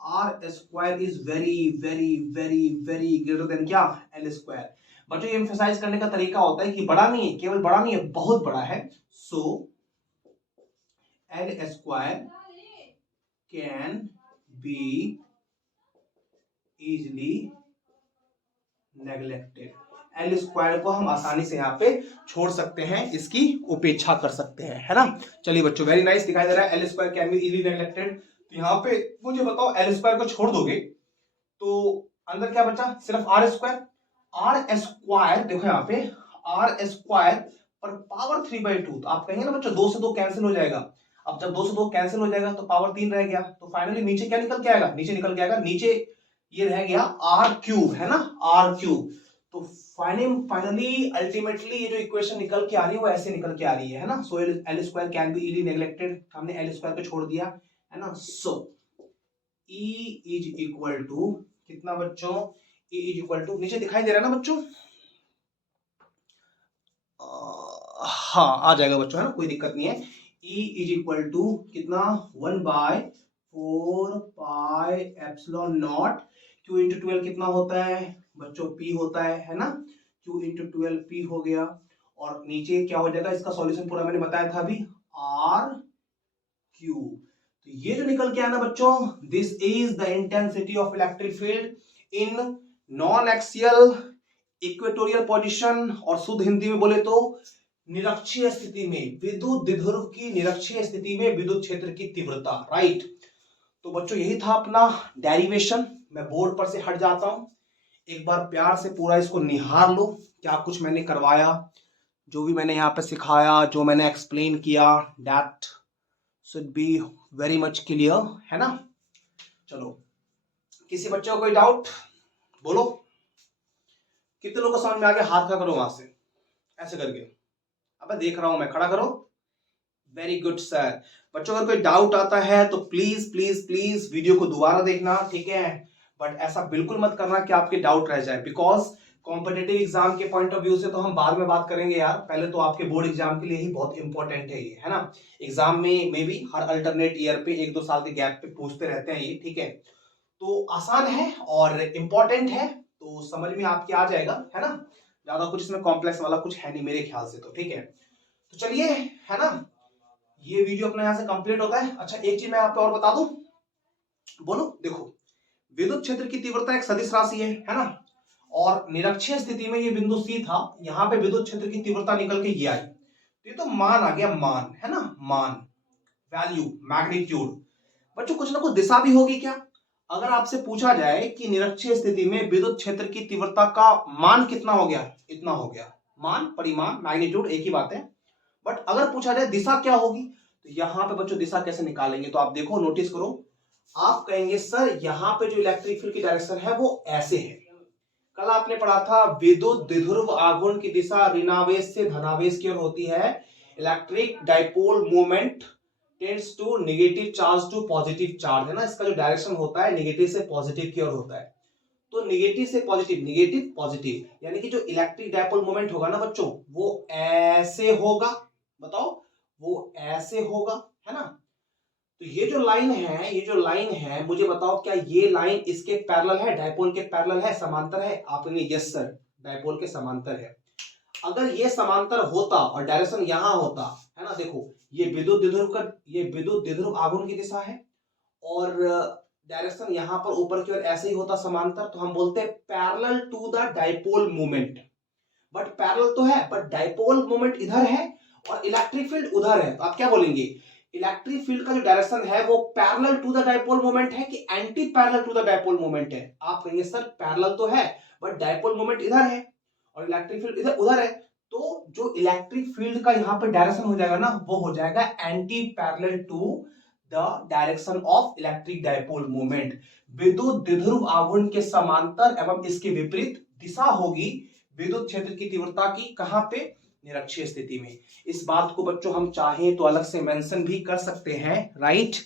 R square is very very very very greater than क्या एल स्क्वायर। बच्चों ये एम्फसाइज करने का तरीका होता है कि बड़ा नहीं है, केवल बड़ा नहीं है, बहुत बड़ा है। So l square can be easily neglected. L square को हम आसानी से यहाँ पे छोड़ सकते हैं, इसकी उपेक्षा कर सकते हैं, है ना। चलिए बच्चों वेरी नाइस, दिखाई दे रहा है L square can be easily neglected. तो यहाँ पे मुझे बताओ एल स्क्वायर को छोड़ दोगे तो अंदर क्या बचा, सिर्फ आर स्क्वायर। आर स्क्वायर देखो यहाँ पे आर स्क्वायर पर पावर 3/2, तो आप कहेंगे ना बच्चों 2 से 2 कैंसिल हो जाएगा। अब जब 2 से 2 कैंसिल हो जाएगा तो पावर 3 रह गया, तो फाइनली नीचे क्या निकल के आएगा, नीचे निकल के आएगा, नीचे ये रह गया आर क्यूब, है ना, आर क्यूब। तो फाइनली अल्टीमेटली ये जो इक्वेशन निकल के आ रही है वो ऐसे निकल के आ रही है ना। So l square can be easily neglected, हमने एल स्क्वायर को छोड़ दिया, है ना। So E is equal to कितना बच्चों, E इज इक्वल टू, नीचे दिखाई दे रहा है ना बच्चों, हाँ आ जाएगा बच्चों, है ना, कोई दिक्कत नहीं है। E इज इक्वल टू कितना 1/4 pi epsilon naught, Q into 12 कितना होता है बच्चों, P होता है ना, Q इंटू 12 P हो गया। और नीचे क्या हो जाएगा, इसका सॉल्यूशन पूरा मैंने बताया था अभी, R Q। तो ये जो निकल के आया ना बच्चों, this is the intensity of electric field in non axial equatorial position, और शुद्ध हिंदी में बोले तो निरक्षीय स्थिति में, विद्युत द्विध्रुव की निरक्षीय स्थिति में विद्युत क्षेत्र की तीव्रता, राइट। तो बच्चों यही था अपना डेरिवेशन। मैं बोर्ड पर से हट जाता हूं, एक बार प्यार से पूरा इसको निहार लो, क्या कुछ मैंने करवाया, जो भी मैंने यहाँ पे सिखाया, जो मैंने एक्सप्लेन किया, that should be very much clear, है ना। चलो, किसी बच्चे को कोई डाउट बोलो, कितने लोगों को समझ में आ गया, हाथ खड़ा करो वहां से ऐसे करके, अब देख रहा हूं मैं, खड़ा करो। Very good sir. बच्चों अगर कोई डाउट आता है तो प्लीज प्लीज प्लीज वीडियो को दोबारा देखना, ठीक है। बट ऐसा बिल्कुल मत करना कि आपके डाउट रह जाए, बिकॉज कॉम्पिटिटिव एग्जाम के पॉइंट ऑफ व्यू से तो हम बाद में बात करेंगे यार, पहले तो आपके बोर्ड एग्जाम के लिए ही बहुत इंपॉर्टेंट है ये, है ना। एग्जाम में मे भी हर अल्टरनेट ईयर पे 1-2 साल के गैप पे पूछते रहते हैं ये, ठीक है। तो आसान है और इंपॉर्टेंट है, तो समझ में आपके आ जाएगा, है ना। ज्यादा कुछ इसमें कॉम्प्लेक्स वाला कुछ है नहीं मेरे ख्याल से, तो ठीक है। तो चलिए, है ना, ये वीडियो अपना यहां से कंप्लीट होता है। अच्छा, एक चीज मैं आप पे और बता दूं, बोलो, देखो, विद्युत क्षेत्र की तीव्रता एक सदिश राशि है ना, और निरक्षीय स्थिति में ये बिंदु C था, यहां पे विद्युत क्षेत्र की तीव्रता निकल के ये आई, तो ये तो मान आ गया, मान, है ना, मान, वैल्यू, मैग्नीट्यूड। बच्चों कुछ ना कुछ दिशा भी होगी क्या, अगर आपसे पूछा जाए कि निरक्षीय स्थिति में विद्युत क्षेत्र की तीव्रता का मान कितना हो गया, इतना हो गया, मान, परिमाण, मैग्नीट्यूड एक ही बात है। बट अगर पूछा जाए दिशा क्या होगी, तो यहां पे बच्चों दिशा कैसे निकालेंगे, तो आप देखो, नोटिस करो, आप कहेंगे सर यहां पे जो इलेक्ट्रिक फील्ड की डायरेक्शन है वो ऐसे है। कल आपने पढ़ा था विद्युत द्विध्रुव आघूर्ण की दिशा ऋणावेश से धनावेश की ओर होती है, electric dipole movement tends to negative charge to positive charge, है ना, इसका जो डायरेक्शन होता है नेगेटिव से पॉजिटिव की ओर होता है। तो नेगेटिव से पॉजिटिव, नेगेटिव पॉजिटिव, यानी कि जो इलेक्ट्रिक डाइपोल मोमेंट होगा ना बच्चों, वो ऐसे होगा, बताओ, वो ऐसे होगा, है ना। तो ये जो लाइन है, ये जो लाइन है, मुझे बताओ क्या ये लाइन इसके पैरेलल है, डाइपोल के पैरेलल है, समांतर है, आप कहेंगे यस सर, डाइपोल के समांतर है। अगर ये समांतर होता और डायरेक्शन यहां होता, है ना, देखो, ये विद्युत द्विध्रुव आघूर्ण की दिशा है, और डायरेक्शन यहां पर ऊपर की ओर ऐसे ही होता समांतर, तो हम बोलते हैं parallel to the dipole movement. But parallel तो है, बट डाइपोल मूवमेंट इधर है और इलेक्ट्रिक फील्ड उधर है, तो आप क्या बोलेंगे, इलेक्ट्रिक फील्ड का जो डायरेक्शन है वो parallel to the dipole moment है कि anti parallel to the dipole moment है, आप कहेंगे सर पैरेलल तो है बट डाइपोल मोमेंट इधर है और इलेक्ट्रिक फील्ड इधर उधर है, तो जो इलेक्ट्रिक फील्ड का यहां पर डायरेक्शन हो जाएगा ना, वो हो जाएगा anti parallel to the direction of electric dipole moment. विद्युत द्विध्रुव आघूर्ण के समांतर एवं इसके विपरीत दिशा होगी विद्युत क्षेत्र की तीव्रता की, कहां पे, निरक्षीय स्थिति में। इस बात को बच्चों हम चाहें तो अलग से मेंशन भी कर सकते हैं, राइट।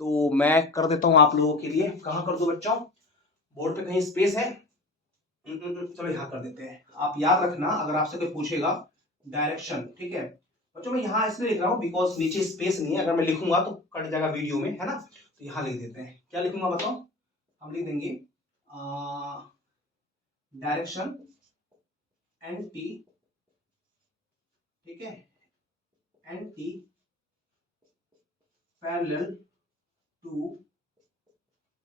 तो मैं कर देता हूं आप लोगों के लिए, कहां कर दो बच्चों, बोर्ड पे कहीं स्पेस है, चलो यहां कर देते हैं। आप याद रखना अगर आपसे कोई पूछेगा डायरेक्शन, ठीक है बच्चों, मैं यहां इसलिए लिख रहा हूं बिकॉज नीचे स्पेस नहीं है, अगर मैं लिखूंगा तो कट जाएगा वीडियो में, है ना। तो यहां लिख देते हैं, क्या लिखूंगा बताओ, हम लिख देंगे डायरेक्शन एंटी, ठीक है, anti parallel to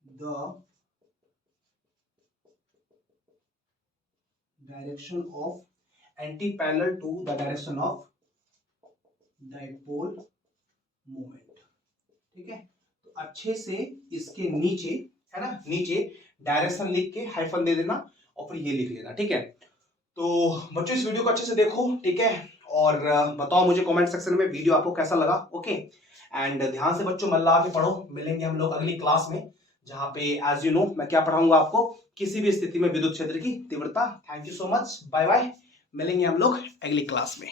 the direction of, anti parallel to the direction of dipole moment, ठीक है। तो अच्छे से इसके नीचे, है ना, नीचे डायरेक्शन लिख के हाइफन दे देना और फिर ये लिख लेना, ठीक है। तो बच्चों इस वीडियो को अच्छे से देखो, ठीक है, और बताओ मुझे कमेंट सेक्शन में वीडियो आपको कैसा लगा, ओके। एंड ध्यान से बच्चों मन लगा के पढ़ो, मिलेंगे हम लोग अगली क्लास में, जहां पे एज यू नो मैं क्या पढ़ाऊंगा आपको, किसी भी स्थिति में विद्युत क्षेत्र की तीव्रता। Thank you so much, bye bye, मिलेंगे हम लोग अगली क्लास में।